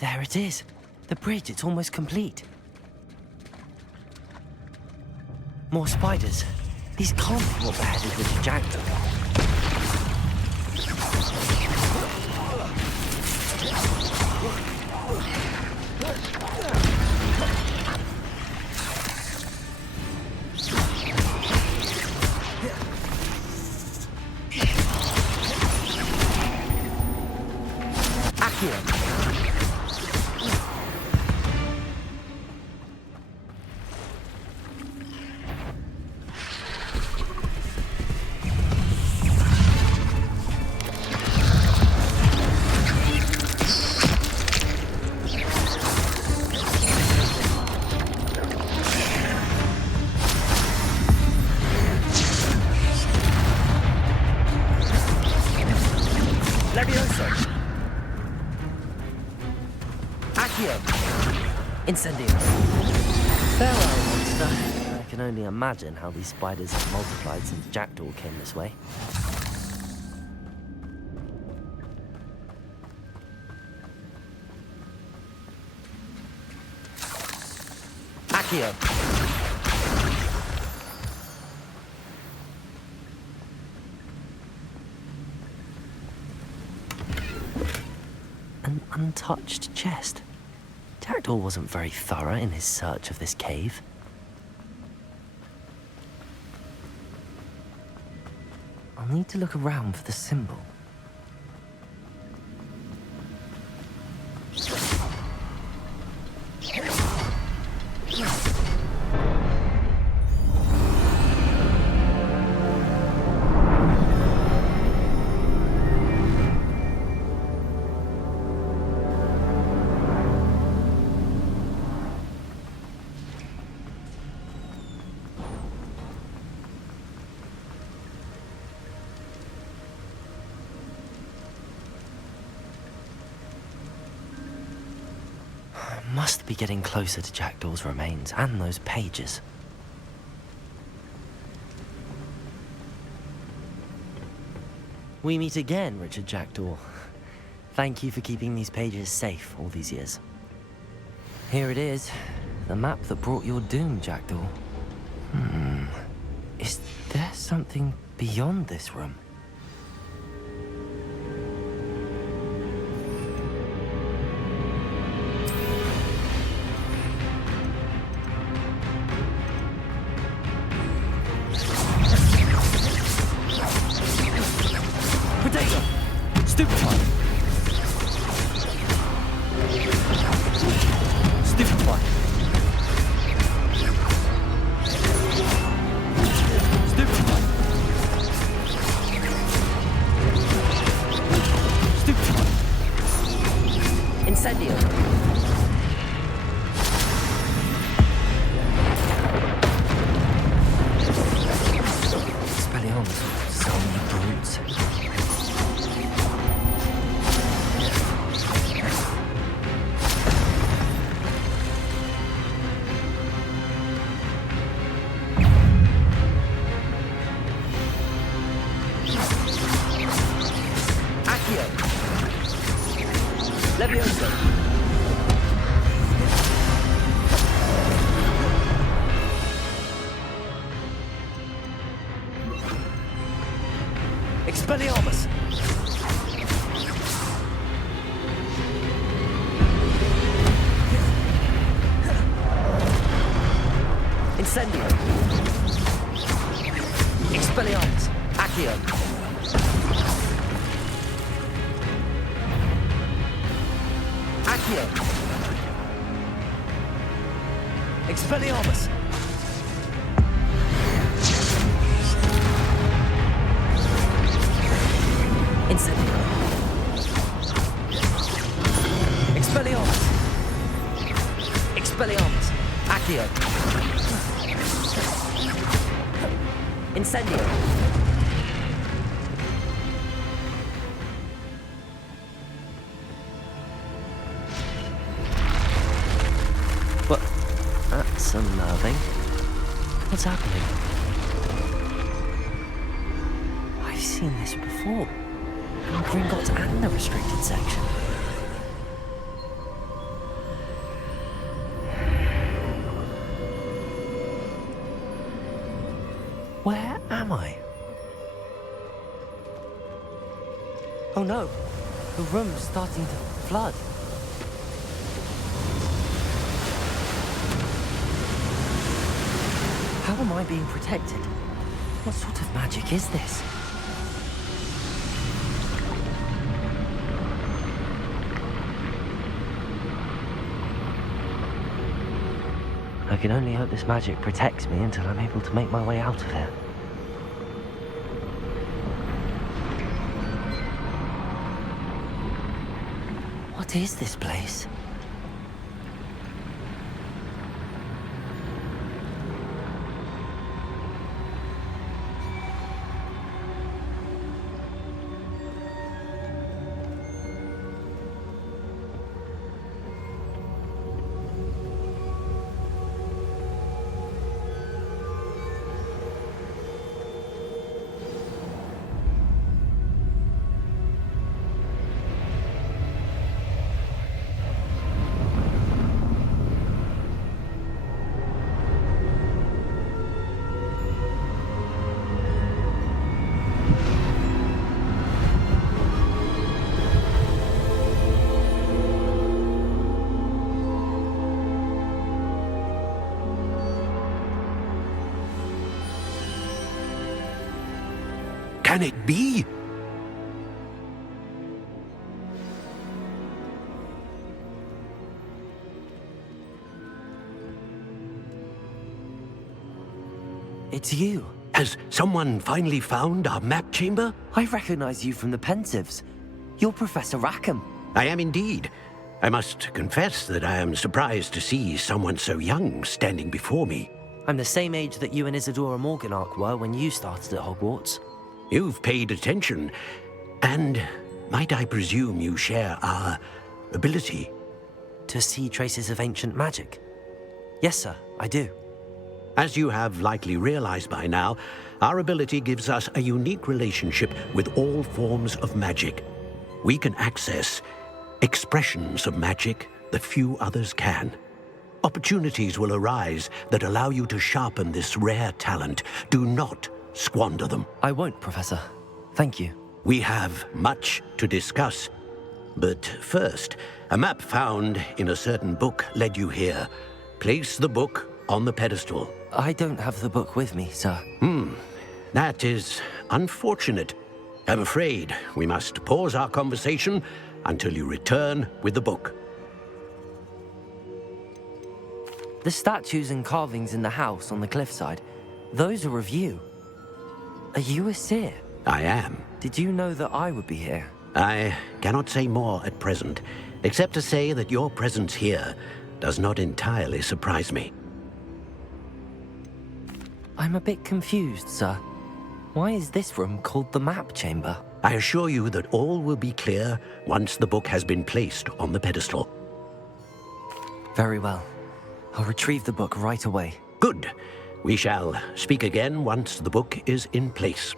There it is. The bridge, it's almost complete. More spiders. These can't be what beheaded Richard Jackdaw. Accio. Leviosa! Accio! Incendio! Farewell, monster. I can only imagine how these spiders have multiplied since Jackdaw came this way. Accio! An untouched chest. Jackdaw wasn't very thorough in his search of this cave. I'll need to look around for the symbol. Must be getting closer to Jackdaw's remains and those pages. We meet again, Richard Jackdaw. Thank you for keeping these pages safe all these years. Here it is, the map that brought your doom, Jackdaw. Is there something beyond this room? Potato! Stupefy! Stupefy! Stupefy! Stupefy! Incendio! Expelliarmus, so many brutes. Levioso. Expelliarmus. Incendio. Expelliarmus. Accio. Accio. Expelliarmus. Incendio. Expelliarmus. Expelliarmus. Accio. Incendio. What? That's unnerving. What's happening? I've seen this before. In Gringotts and the restricted section. Where am I? Oh no, the room's starting to flood. How am I being protected? What sort of magic is this? I can only hope this magic protects me until I'm able to make my way out of here. What is this place? Can it be? It's you. Has someone finally found our map chamber? I recognize you from the Pensives. You're Professor Rackham. I am indeed. I must confess that I am surprised to see someone so young standing before me. I'm the same age that you and Isadora Morganach were when you started at Hogwarts. You've paid attention, and might I presume you share our ability? To see traces of ancient magic? Yes, sir, I do. As you have likely realized by now, our ability gives us a unique relationship with all forms of magic. We can access expressions of magic that few others can. Opportunities will arise that allow you to sharpen this rare talent. Do not squander them. I won't, Professor. Thank you. We have much to discuss. But first, a map found in a certain book led you here. Place the book on the pedestal. I don't have the book with me, sir. That is unfortunate. I'm afraid we must pause our conversation until you return with the book. The statues and carvings in the house on the cliffside, those are of you. Are you a seer? I am. Did you know that I would be here? I cannot say more at present, except to say that your presence here does not entirely surprise me. I'm a bit confused, sir. Why is this room called the map chamber? I assure you that all will be clear once the book has been placed on the pedestal. Very well. I'll retrieve the book right away. Good. We shall speak again once the book is in place.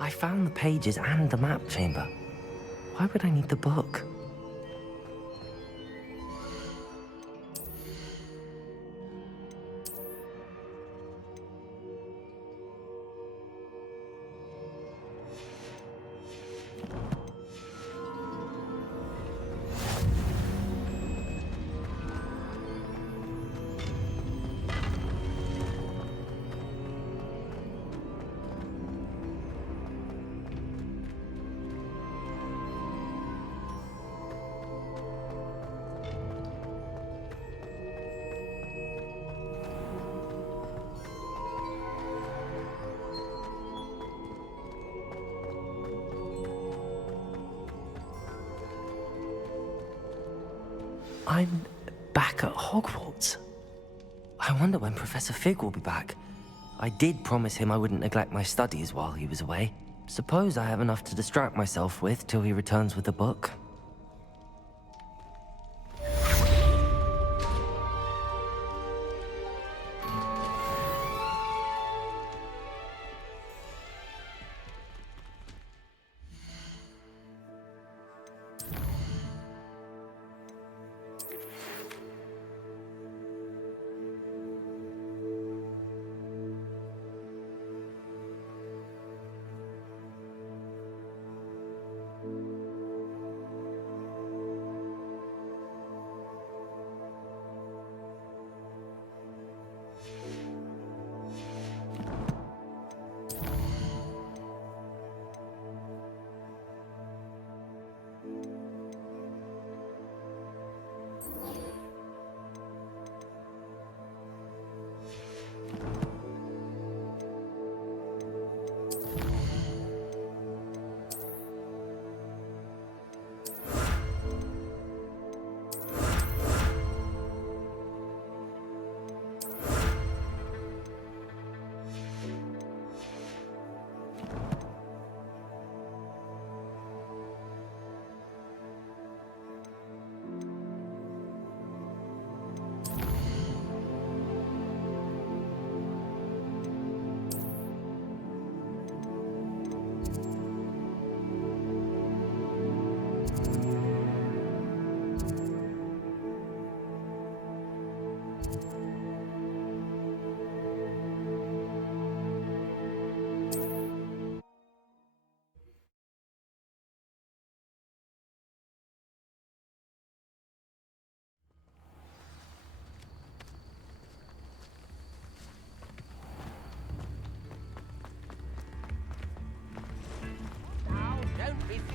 I found the pages and the map chamber. Why would I need the book? I'm back at Hogwarts. I wonder when Professor Fig will be back. I did promise him I wouldn't neglect my studies while he was away. Suppose I have enough to distract myself with till he returns with the book.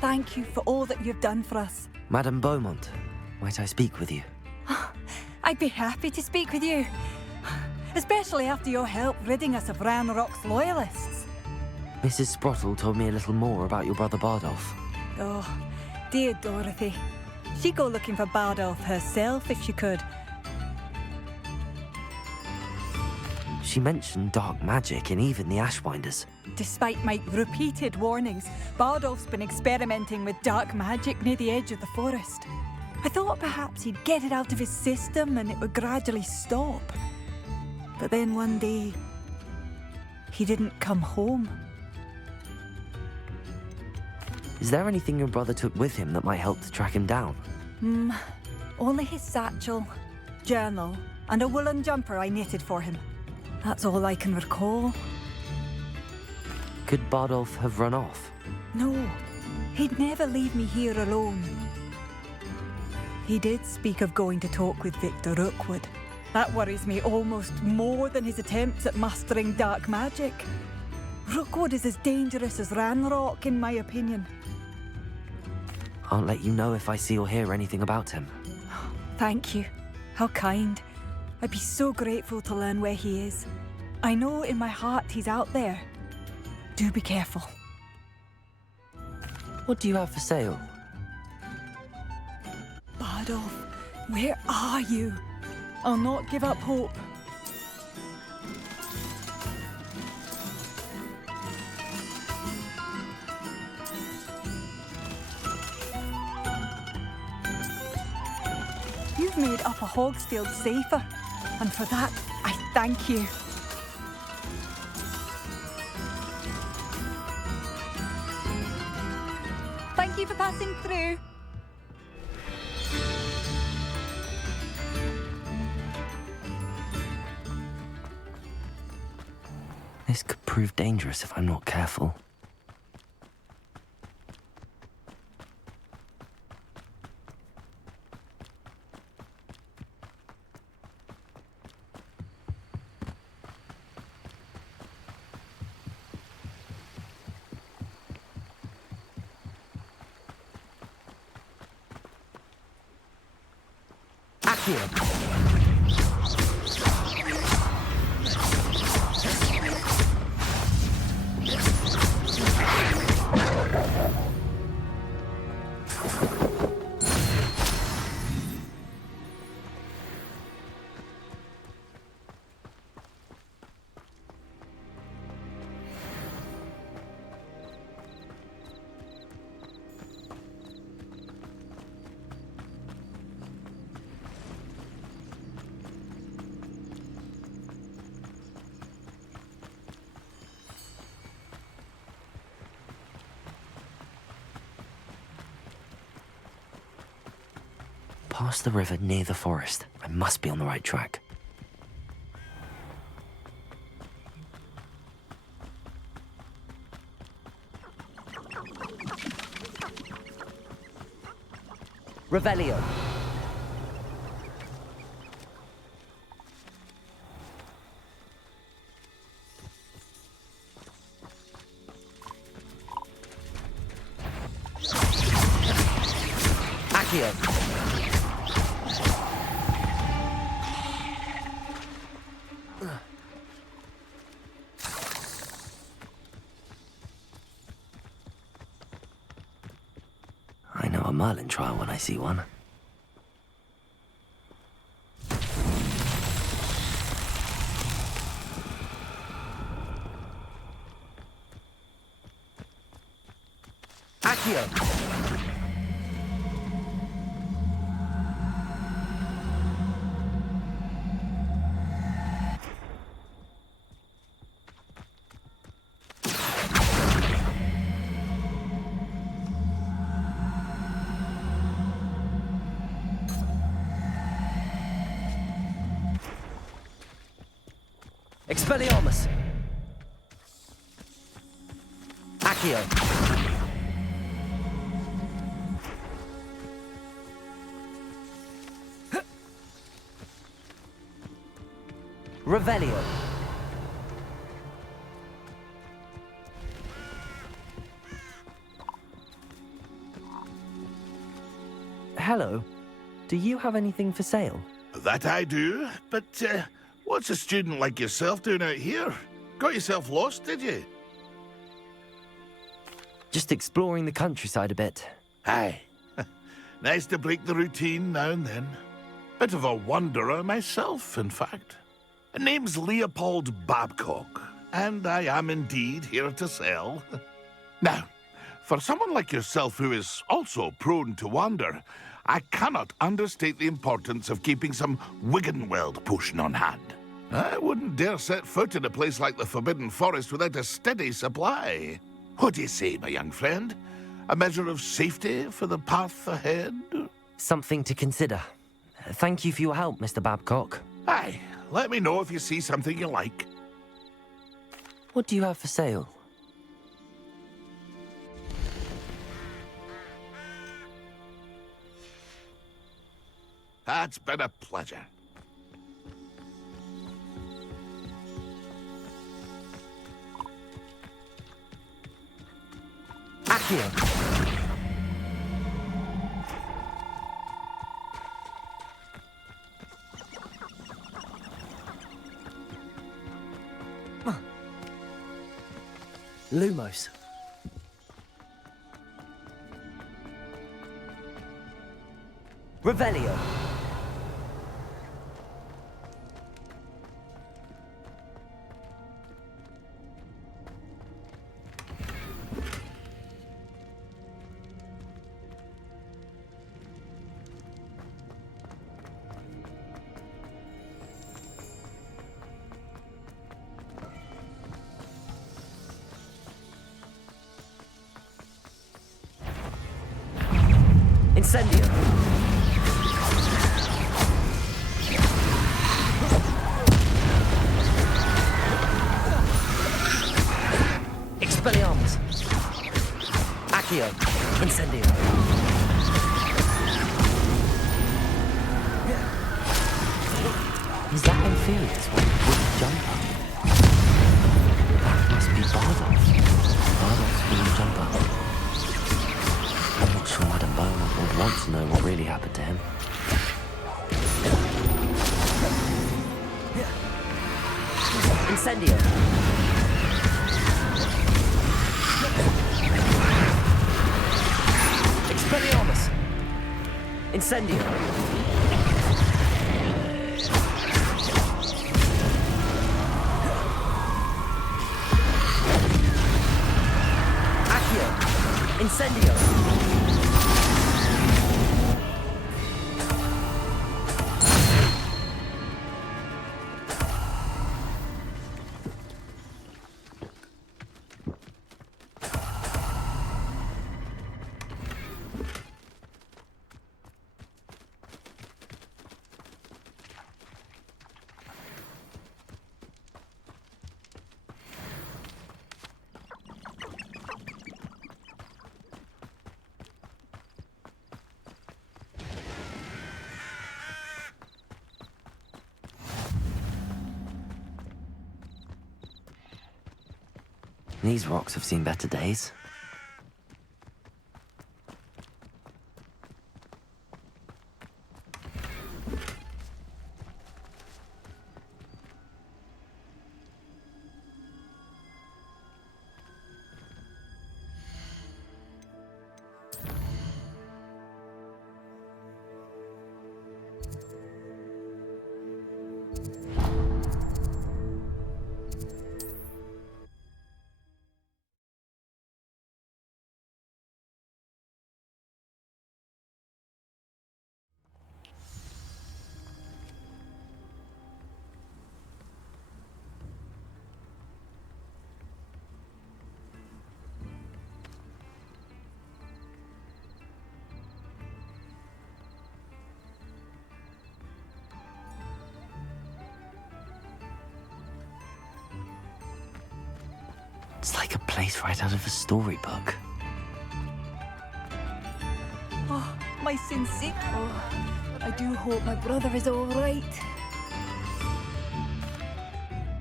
Thank you for all that you've done for us. Madame Beaumont, might I speak with you? I'd be happy to speak with you. Especially after your help ridding us of Ranrock's loyalists. Mrs. Sprottle told me a little more about your brother Bardolph. Oh, dear Dorothy. She'd go looking for Bardolph herself if she could. She mentioned dark magic and even the Ashwinders. Despite my repeated warnings, Bardolph's been experimenting with dark magic near the edge of the forest. I thought perhaps he'd get it out of his system and it would gradually stop. But then one day, he didn't come home. Is there anything your brother took with him that might help to track him down? Only his satchel, journal, and a woolen jumper I knitted for him. That's all I can recall. Could Bardolph have run off? No, he'd never leave me here alone. He did speak of going to talk with Victor Rookwood. That worries me almost more than his attempts at mastering dark magic. Rookwood is as dangerous as Ranrock, in my opinion. I'll let you know if I see or hear anything about him. Thank you. How kind. I'd be so grateful to learn where he is. I know in my heart he's out there. Do be careful. What do you have for sale? Bardolph, where are you? I'll not give up hope. You've made Upper Hogsfield safer, and for that, I thank you. Thank you for passing through. This could prove dangerous if I'm not careful. Accio! past the river near the forest. I must be on the right track. Revelio. Accio. I know a Merlin trial when I see one. Accio. Expelliarmus! Accio! Revelio! Hello. Do you have anything for sale? That I do, but what's a student like yourself doing out here? Got yourself lost, did you? Just exploring the countryside a bit. Aye. Nice to break the routine now and then. Bit of a wanderer myself, in fact. Name's Leopold Babcock, and I am indeed here to sell. Now, for someone like yourself who is also prone to wander, I cannot understate the importance of keeping some Wiggenweld potion on hand. I wouldn't dare set foot in a place like the Forbidden Forest without a steady supply. What do you say, my young friend? A measure of safety for the path ahead? Something to consider. Thank you for your help, Mr. Babcock. Aye, let me know if you see something you like. What do you have for sale? That's been a pleasure. Accio! Lumos. Revelio. Incendio. Expelliarmus. Accio. Incendio. Is that Amphibious with jumper? That must be Bardoff. Bardoff's wooden jumper. I'm not sure Madame Beaumont would want to know what really happened to him. Incendio! Expelliarmus! Incendio! Accio! Incendio! These rocks have seen better days. It's like a place right out of a storybook. Oh, my sensei. Oh, I do hope my brother is all right.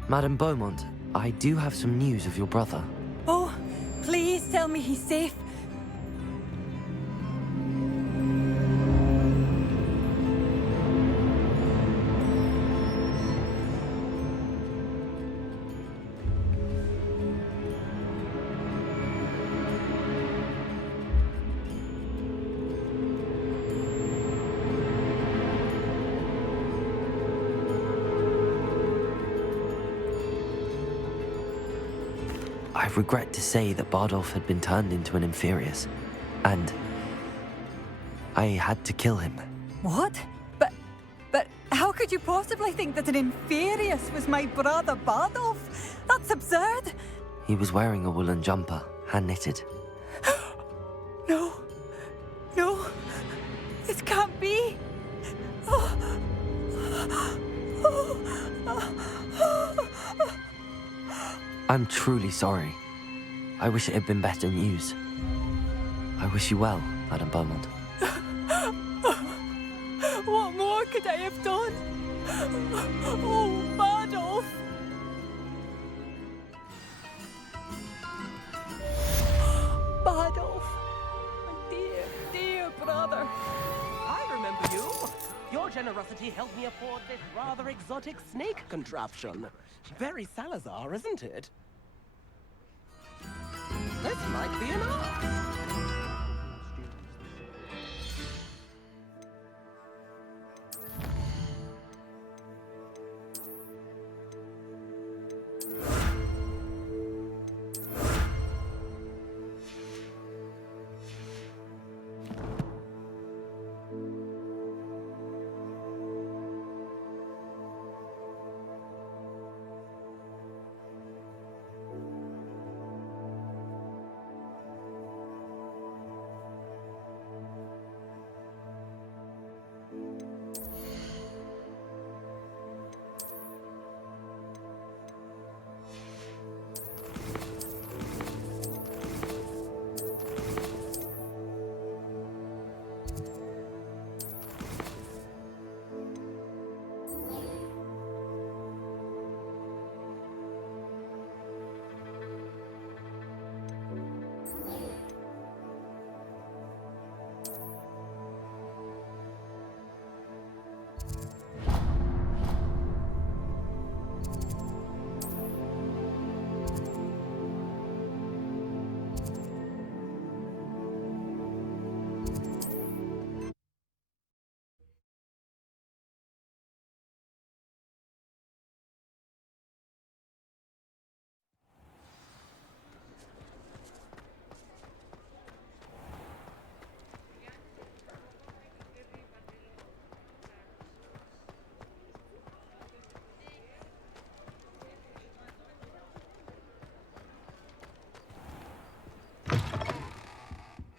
Madame Beaumont, I do have some news of your brother. Oh, please tell me he's safe. I regret to say that Bardolph had been turned into an Inferius, and I had to kill him. What? But how could you possibly think that an Inferius was my brother Bardolph? That's absurd. He was wearing a woolen jumper, hand-knitted. No. No. This can't be. I'm truly sorry. I wish it had been better news. I wish you well, Madame Beaumont. What more could I have done? Oh, Bardolph! Bardolph! My dear, dear brother. I remember you. Your generosity helped me afford this rather exotic snake contraption. Very Salazar, isn't it? This might be enough.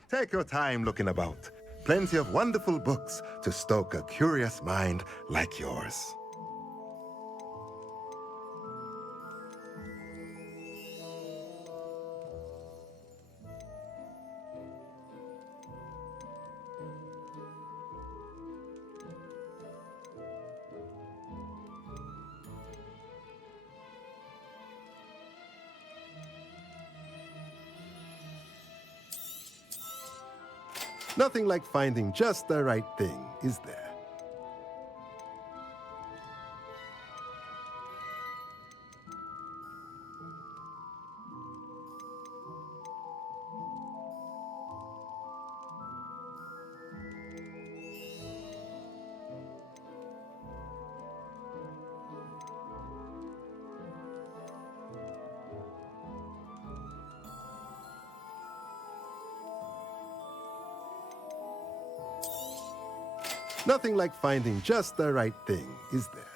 Take your time looking about. Plenty of wonderful books to stoke a curious mind like yours. Nothing like finding just the right thing, is there? Nothing like finding just the right thing, is there?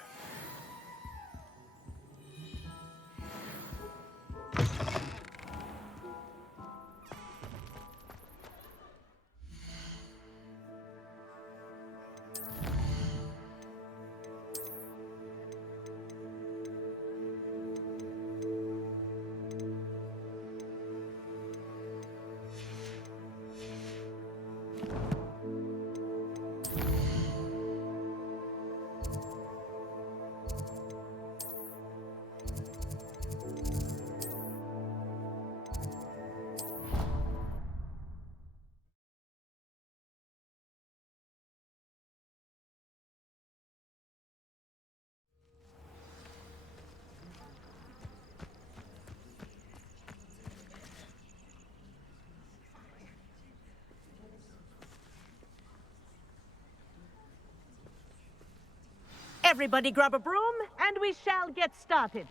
Everybody grab a broom, and we shall get started.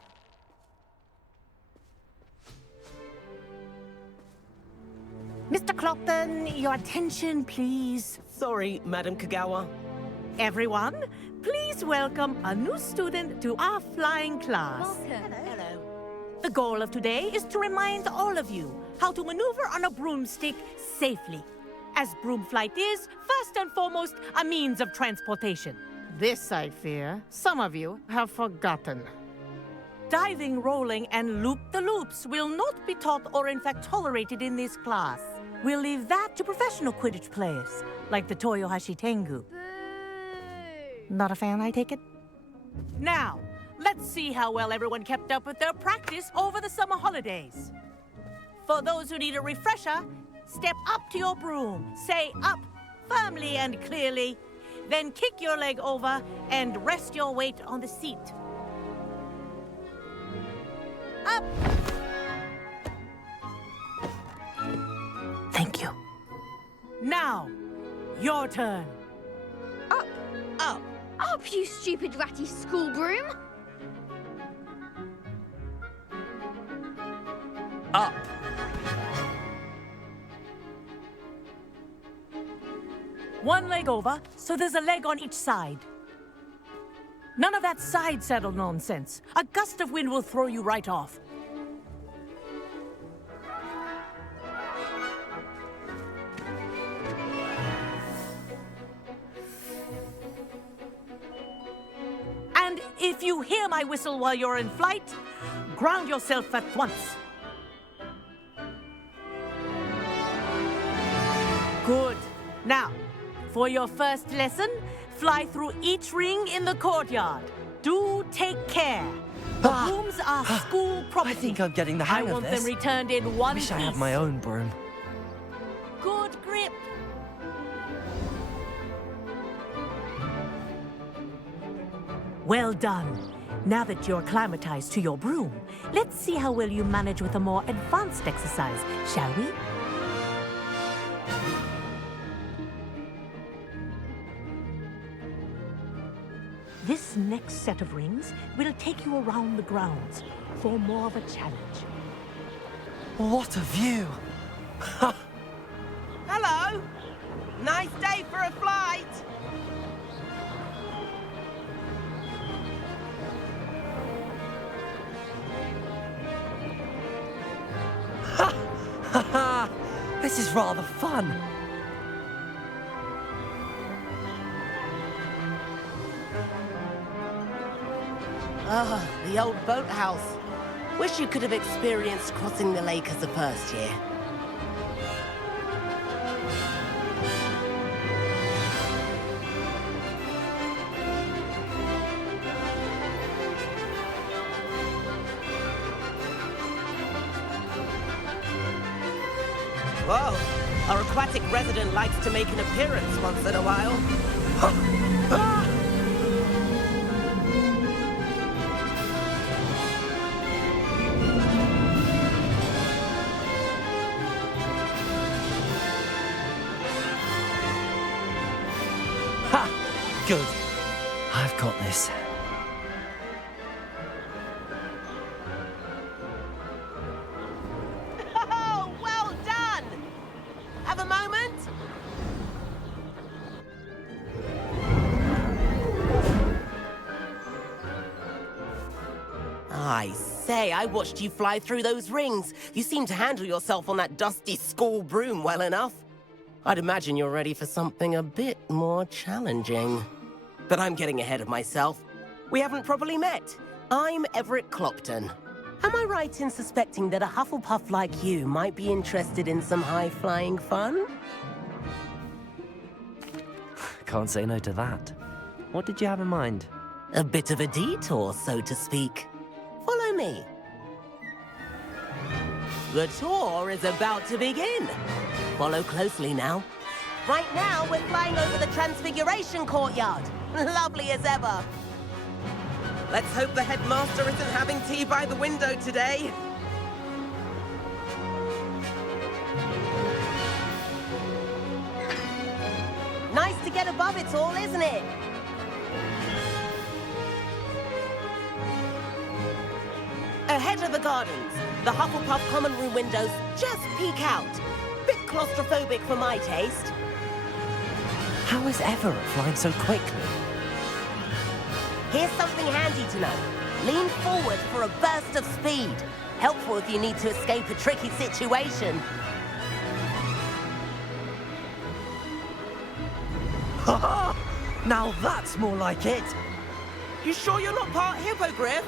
Mr. Clopton, your attention, please. Sorry, Madam Kagawa. Everyone, please welcome a new student to our flying class. Welcome. Hello. The goal of today is to remind all of you how to maneuver on a broomstick safely, as broom flight is, first and foremost, a means of transportation. This, I fear, some of you have forgotten. Diving, rolling, and loop-the-loops will not be taught or in fact tolerated in this class. We'll leave that to professional Quidditch players, like the Toyohashi Tengu. Not a fan, I take it? Now, let's see how well everyone kept up with their practice over the summer holidays. For those who need a refresher, step up to your broom, say up firmly and clearly, then kick your leg over and rest your weight on the seat. Up! Thank you. Now, your turn. Up. Up. Up, you stupid ratty school broom. Up. One leg over, so there's a leg on each side. None of that side saddle nonsense. A gust of wind will throw you right off. And if you hear my whistle while you're in flight, ground yourself at once. Good. Now, for your first lesson, fly through each ring in the courtyard. Do take care. The brooms are school property. I think I'm getting the hang I of this. want them returned in one Wish piece. I had my own broom. Good grip. Well done. Now that you're acclimatized to your broom, let's see how well you manage with a more advanced exercise, shall we? This next set of rings will take you around the grounds for more of a challenge. What a view! Hello. Nice day for a flight. This is rather fun. Ah, the old boathouse. Wish you could have experienced crossing the lake as a first year. Whoa, Our aquatic resident likes to make an appearance once in a while. Ha! Good. I've got this. Oh, well done! Have a moment? I say, I watched you fly through those rings. You seem to handle yourself on that dusty school broom well enough. I'd imagine you're ready for something a bit more challenging. But I'm getting ahead of myself. We haven't properly met. I'm Everett Clopton. Am I right in suspecting that a Hufflepuff like you might be interested in some high-flying fun? Can't say no to that. What did you have in mind? A bit of a detour, so to speak. Follow me. The tour is about to begin. Follow closely now. Right now, we're flying over the Transfiguration Courtyard. Lovely as ever. Let's hope the headmaster isn't having tea by the window today. Nice to get above it all, isn't it? Ahead of the gardens, the Hufflepuff common room windows just peek out. Bit claustrophobic for my taste. How is Everett flying so quickly? Here's something handy to know. Lean forward for a burst of speed. Helpful if you need to escape a tricky situation. Ha! Now that's more like it. You sure you're not part hippogriff?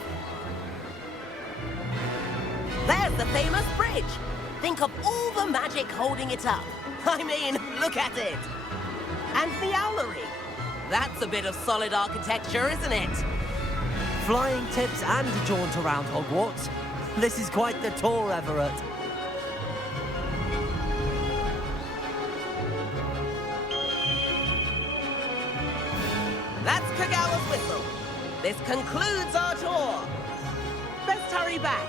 There's the famous bridge. Think of all the magic holding it up. I mean, look at it. And the owlery. That's a bit of solid architecture, isn't it? Flying tips and a jaunt around Hogwarts. This is quite the tour, Everett. That's Kagawa's whistle. This concludes our tour. Best hurry back.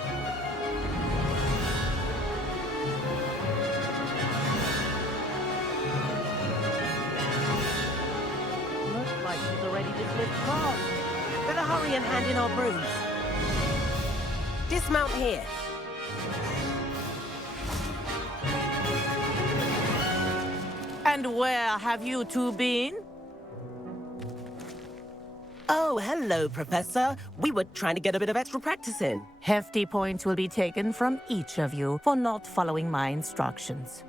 Looks like she's already dismissed class. Better hurry and hand in our brooms. Dismount here. And where have you two been? Oh, hello, Professor. We were trying to get a bit of extra practice in. Hefty points will be taken from each of you for not following my instructions.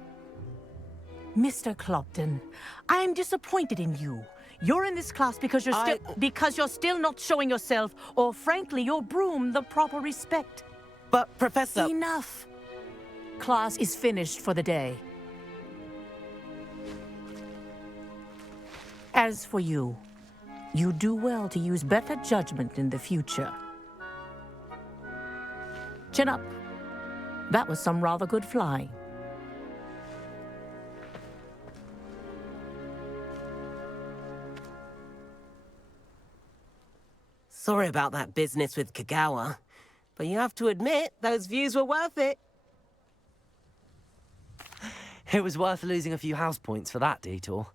Mr. Clopton, I am disappointed in you. You're in this class because you're still not showing yourself, or frankly, your broom the proper respect. But, Professor... Enough. Class is finished for the day. As for you, you do well to use better judgment in the future. Chin up. That was some rather good flying. Sorry about that business with Kagawa, but you have to admit, those views were worth it. It was worth losing a few house points for that detour.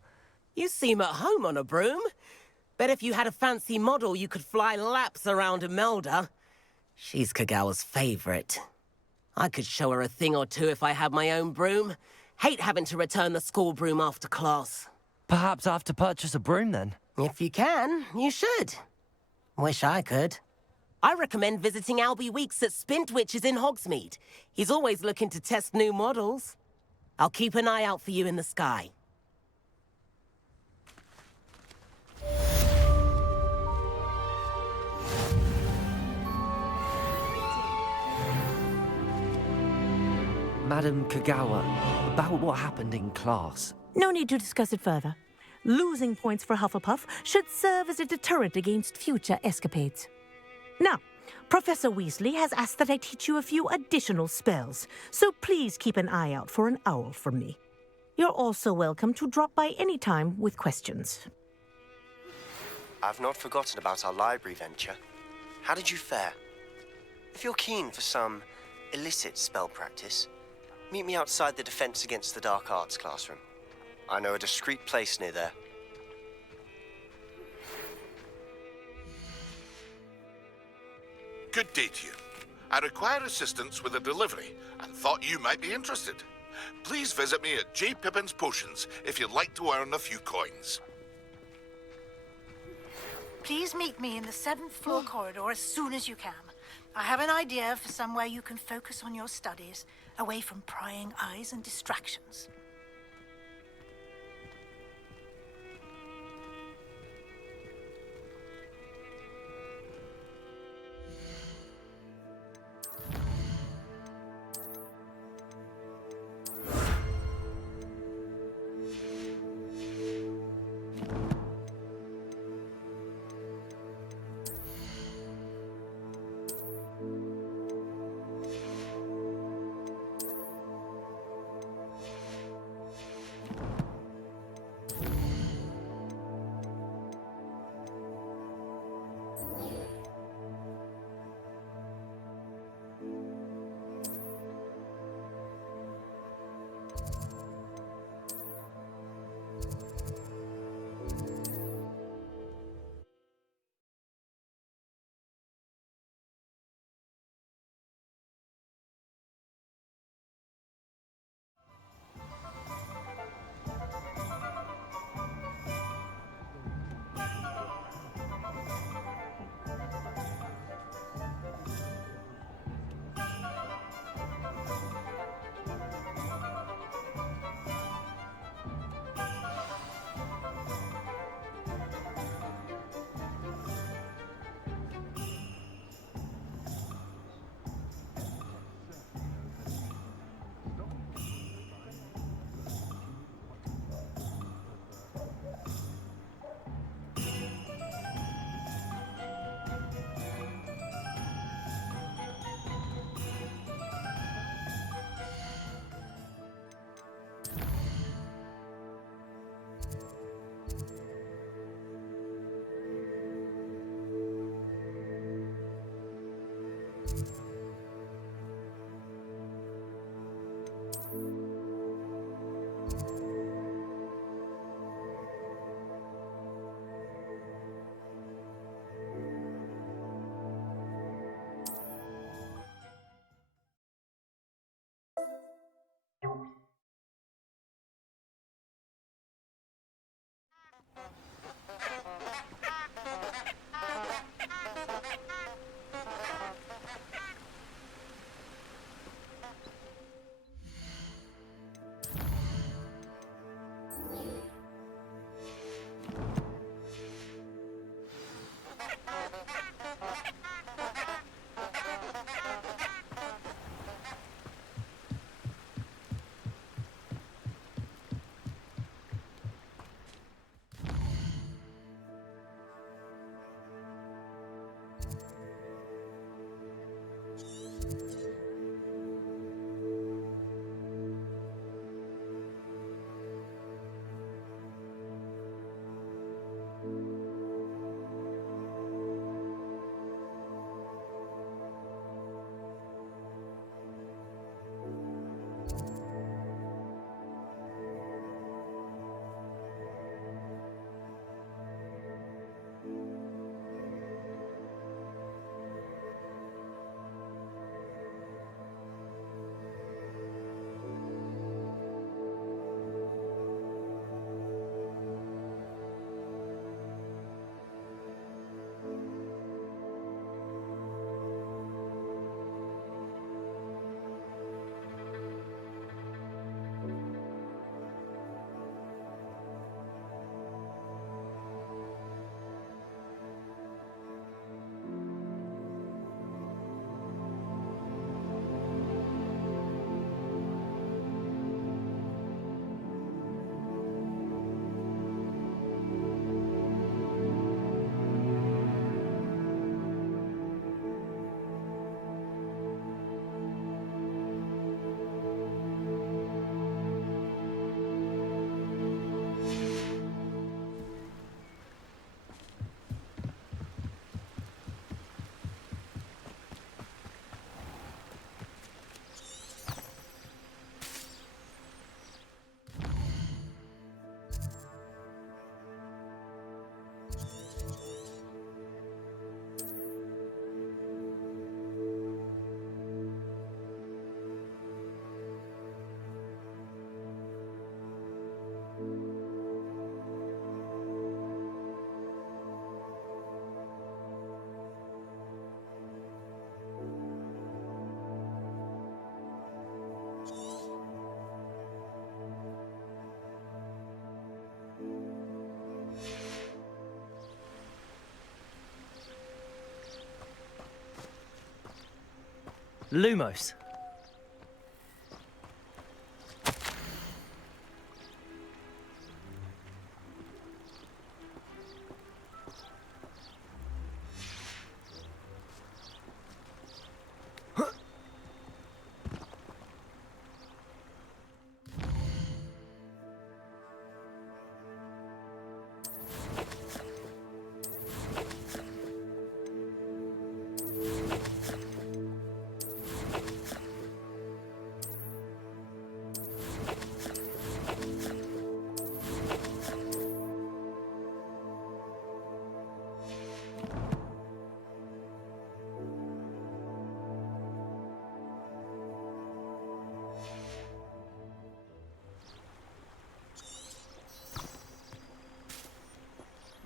You seem at home on a broom. Bet if you had a fancy model, you could fly laps around Imelda. She's Kagawa's favorite. I could show her a thing or two if I had my own broom. Hate having to return the school broom after class. Perhaps I have to purchase a broom then? If you can, you should. Wish I could. I recommend visiting Albie Weeks at Spintwitches in Hogsmeade. He's always looking to test new models. I'll keep an eye out for you in the sky. Madam Kagawa, about what happened in class. No need to discuss it further. Losing points for Hufflepuff should serve as a deterrent against future escapades. Now, Professor Weasley has asked that I teach you a few additional spells, so please keep an eye out for an owl from me. You're also welcome to drop by any time with questions. I've not forgotten about our library venture. How did you fare? If you're keen for some illicit spell practice, meet me outside the Defense Against the Dark Arts classroom. I know a discreet place near there. Good day to you. I require assistance with a delivery and thought you might be interested. Please visit me at J. Pippin's Potions if you'd like to earn a few coins. Please meet me in the 7th floor corridor as soon as you can. I have an idea for somewhere you can focus on your studies, away from prying eyes and distractions. Lumos.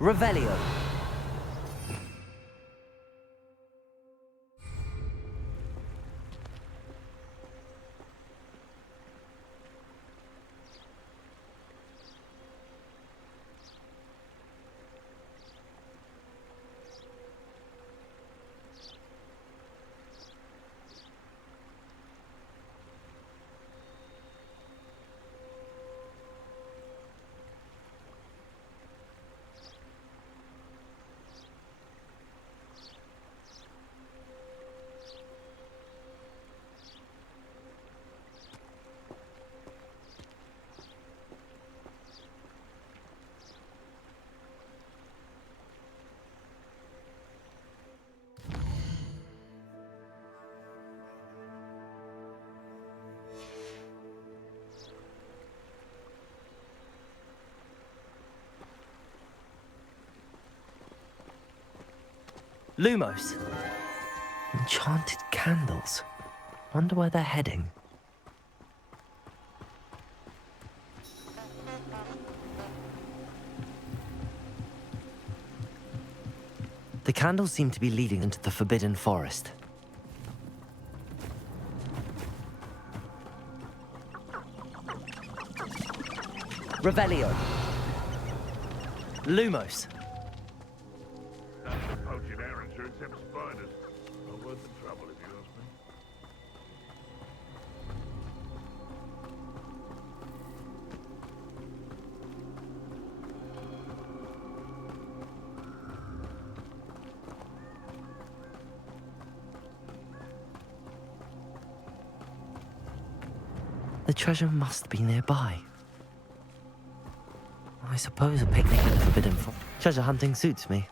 Revelio. Lumos. Enchanted candles. Wonder where they're heading. The candles seem to be leading into the Forbidden Forest. Revelio. Lumos. Poaching errands are except spiders. Not worth the trouble, if you ask me. The treasure must be nearby. I suppose a picnic at the Forbidden Forest. Treasure hunting suits me.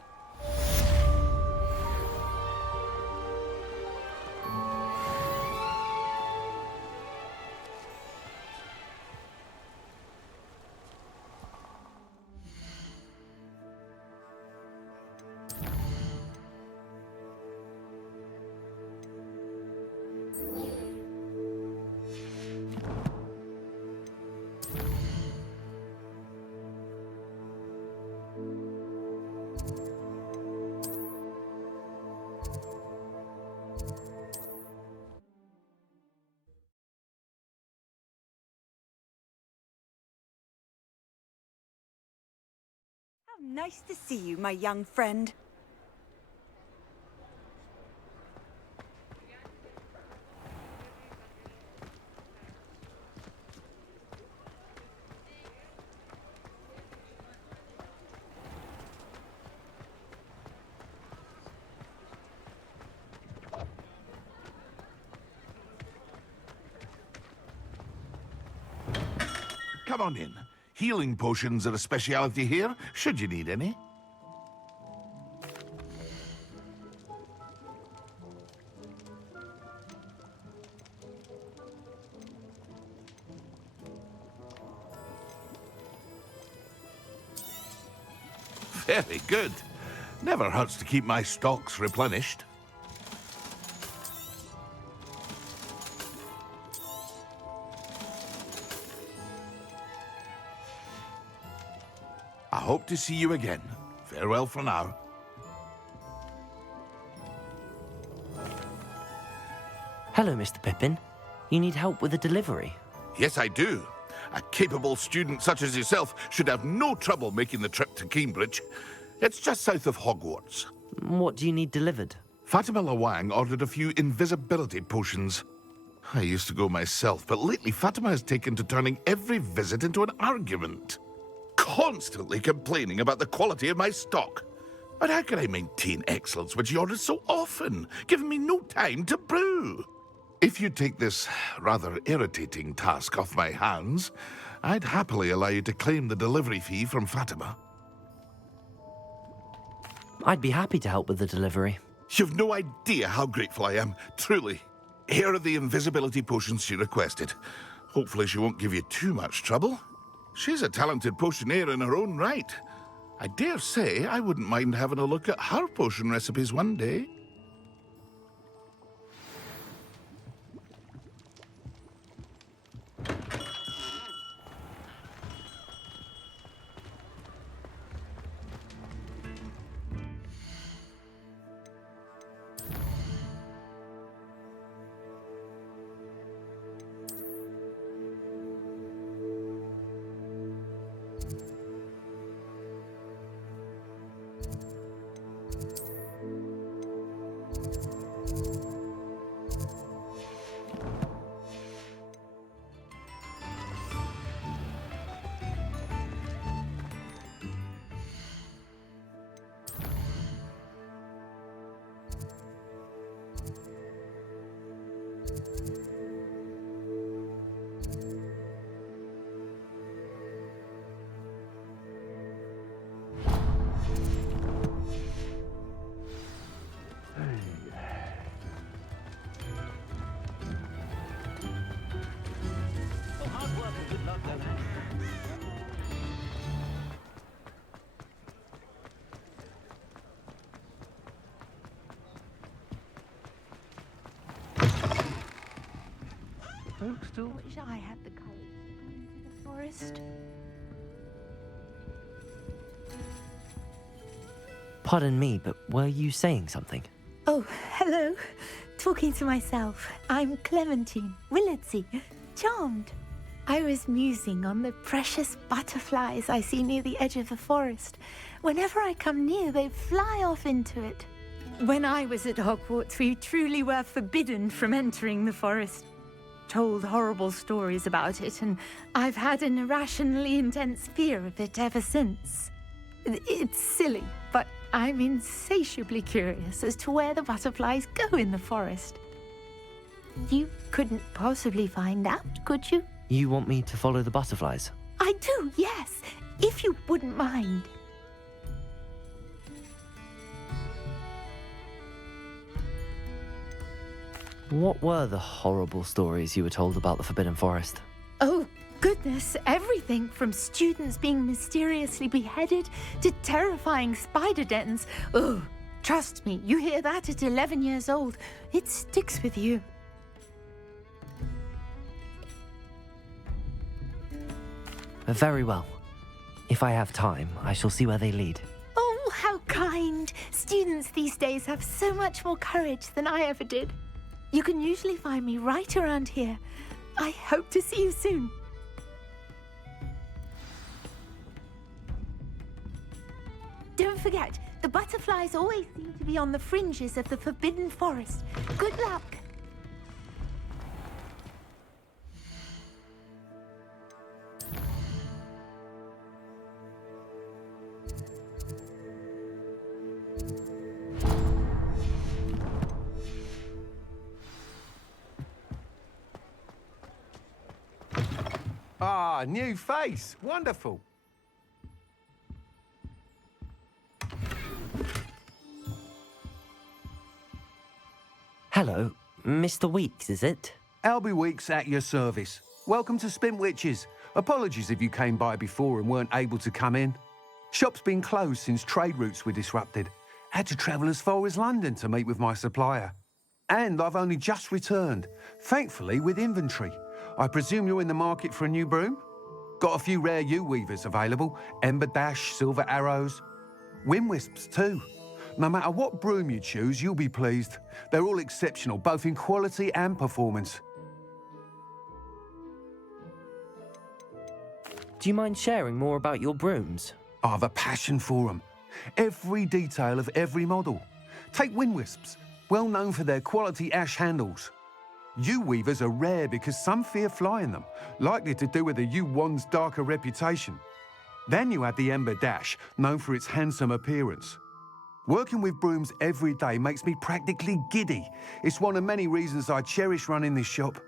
Nice to see you, my young friend. Come on in. Healing potions are a speciality here, should you need any. Very good. Never hurts to keep my stocks replenished. I hope to see you again. Farewell for now. Hello, Mr. Pippin. You need help with a delivery? Yes, I do. A capable student such as yourself should have no trouble making the trip to Cambridge. It's just south of Hogwarts. What do you need delivered? Fatima Lawang ordered a few invisibility potions. I used to go myself, but lately Fatima has taken to turning every visit into an argument. Constantly complaining about the quality of my stock. But how can I maintain excellence when she orders so often, giving me no time to brew? If you take this rather irritating task off my hands, I'd happily allow you to claim the delivery fee from Fatima. I'd be happy to help with the delivery. You've no idea how grateful I am, truly. Here are the invisibility potions she requested. Hopefully she won't give you too much trouble. She's a talented potioneer in her own right. I dare say I wouldn't mind having a look at her potion recipes one day. Folks still wish I had the courage to go into the forest. Pardon me, but were you saying something? Oh, hello. Talking to myself. I'm Clementine Willardsey. Charmed. I was musing on the precious butterflies I see near the edge of the forest. Whenever I come near, they fly off into it. When I was at Hogwarts, we truly were forbidden from entering the forest. Told horrible stories about it, and I've had an irrationally intense fear of it ever since. It's silly, but I'm insatiably curious as to where the butterflies go in the forest. You couldn't possibly find out, could you? You want me to follow the butterflies? I do, yes, if you wouldn't mind. What were the horrible stories you were told about the Forbidden Forest? Oh, goodness, everything from students being mysteriously beheaded to terrifying spider dens. Oh, trust me, you hear that at 11 years old, it sticks with you. Very well. If I have time, I shall see where they lead. Oh, how kind. Students these days have so much more courage than I ever did. You can usually find me right around here. I hope to see you soon. Don't forget, the butterflies always seem to be on the fringes of the Forbidden Forest. Good luck. Ah, new face. Wonderful. Hello, Mr. Weeks, is it? Albie Weeks at your service. Welcome to Spintwitches. Apologies if you came by before and weren't able to come in. Shop's been closed since trade routes were disrupted. Had to travel as far as London to meet with my supplier. And I've only just returned, thankfully with inventory. I presume you're in the market for a new broom? Got a few rare yew-weavers available. Ember Dash, Silver Arrows. Wind-wisps too. No matter what broom you choose, you'll be pleased. They're all exceptional, both in quality and performance. Do you mind sharing more about your brooms? I have a passion for them. Every detail of every model. Take wind-wisps. well known for their quality ash handles. Yew weavers are rare because some fear flying them, likely to do with the yew wand's darker reputation. Then you have the ember dash, known for its handsome appearance. Working with brooms every day makes me practically giddy. It's one of many reasons I cherish running this shop.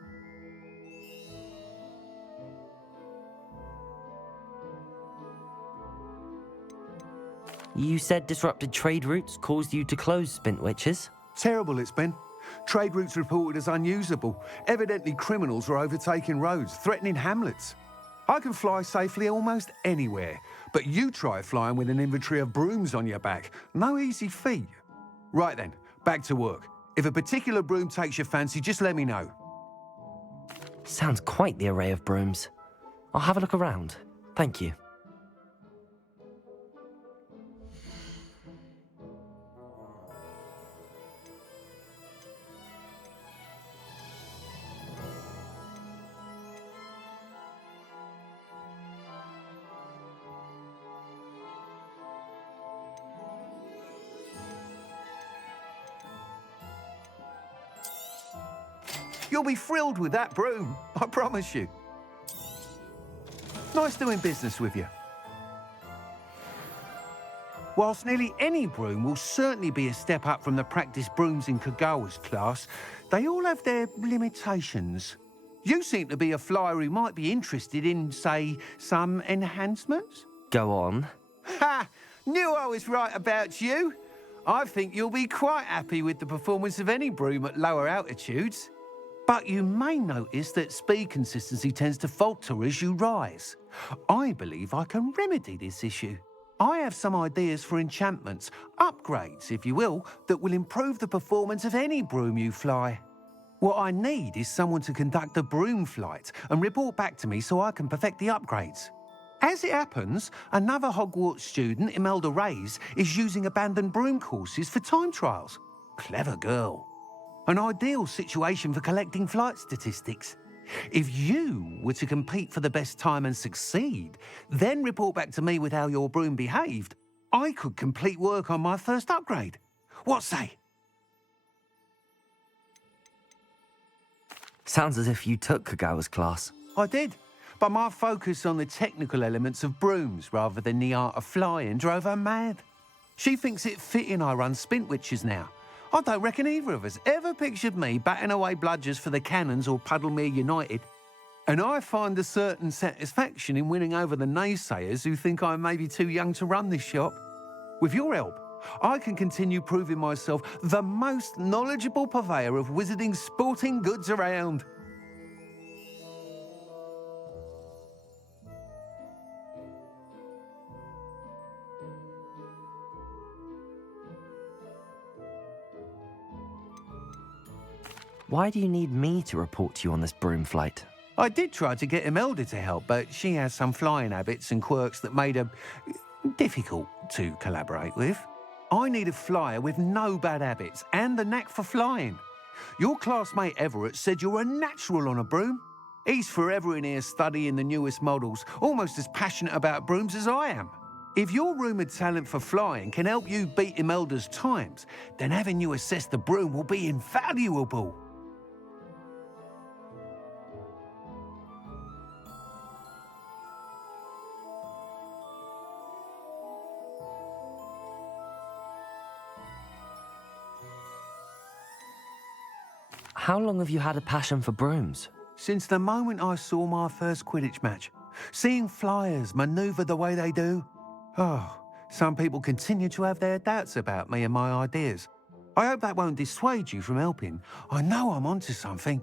You said disrupted trade routes caused you to close Spintwitches? Terrible it's been. Trade routes reported as unusable. Evidently criminals were overtaking roads, threatening hamlets. I can fly safely almost anywhere, but you try flying with an inventory of brooms on your back. No easy feat. Right then, back to work. If a particular broom takes your fancy, just let me know. Sounds quite the array of brooms. I'll have a look around. Thank you. You'll be thrilled with that broom, I promise you. Nice doing business with you. Whilst nearly any broom will certainly be a step up from the practice brooms in Kagawa's class, they all have their limitations. You seem to be a flyer who might be interested in, say, some enhancements? Go on. Ha! Knew I was right about you. I think you'll be quite happy with the performance of any broom at lower altitudes. But you may notice that speed consistency tends to falter as you rise. I believe I can remedy this issue. I have some ideas for enchantments, upgrades, if you will, that will improve the performance of any broom you fly. What I need is someone to conduct a broom flight and report back to me so I can perfect the upgrades. As it happens, another Hogwarts student, Imelda Reyes, is using abandoned broom courses for time trials. Clever girl. An ideal situation for collecting flight statistics. If you were to compete for the best time and succeed, then report back to me with how your broom behaved, I could complete work on my first upgrade. What say? Sounds as if you took Kagawa's class. I did, but my focus on the technical elements of brooms rather than the art of flying drove her mad. She thinks it fitting I run Spintwitches now. I don't reckon either of us ever pictured me batting away bludgers for the Cannons or Puddlemere United. And I find a certain satisfaction in winning over the naysayers who think I may be too young to run this shop. With your help, I can continue proving myself the most knowledgeable purveyor of wizarding sporting goods around. Why do you need me to report to you on this broom flight? I did try to get Imelda to help, but she has some flying habits and quirks that made her difficult to collaborate with. I need a flyer with no bad habits and the knack for flying. Your classmate Everett said you're a natural on a broom. He's forever in here studying the newest models, almost as passionate about brooms as I am. If your rumoured talent for flying can help you beat Imelda's times, then having you assess the broom will be invaluable. How long have you had a passion for brooms? Since the moment I saw my first Quidditch match. Seeing flyers manoeuvre the way they do. Oh, some people continue to have their doubts about me and my ideas. I hope that won't dissuade you from helping. I know I'm onto something.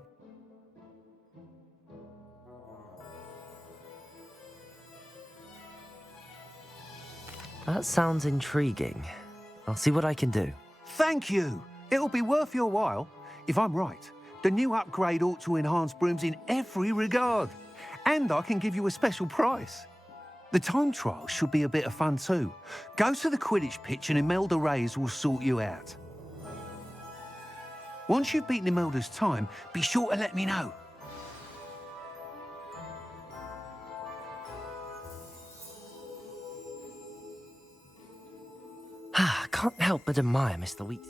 That sounds intriguing. I'll see what I can do. Thank you. It'll be worth your while. If I'm right, the new upgrade ought to enhance brooms in every regard. And I can give you a special price. The time trial should be a bit of fun too. Go to the Quidditch pitch and Imelda Reyes will sort you out. Once you've beaten Imelda's time, be sure to let me know. I can't help but admire Mr. Weeks.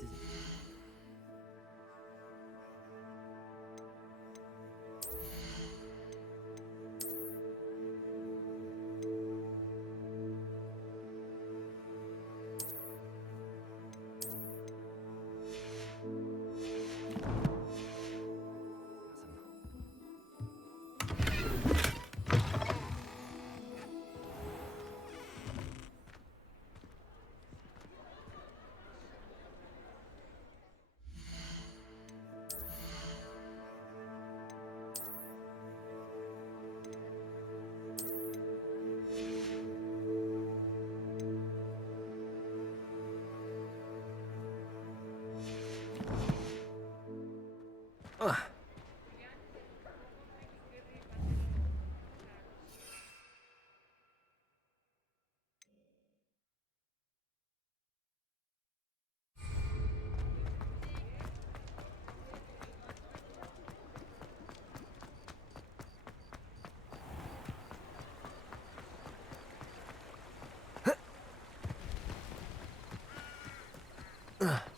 Ugh.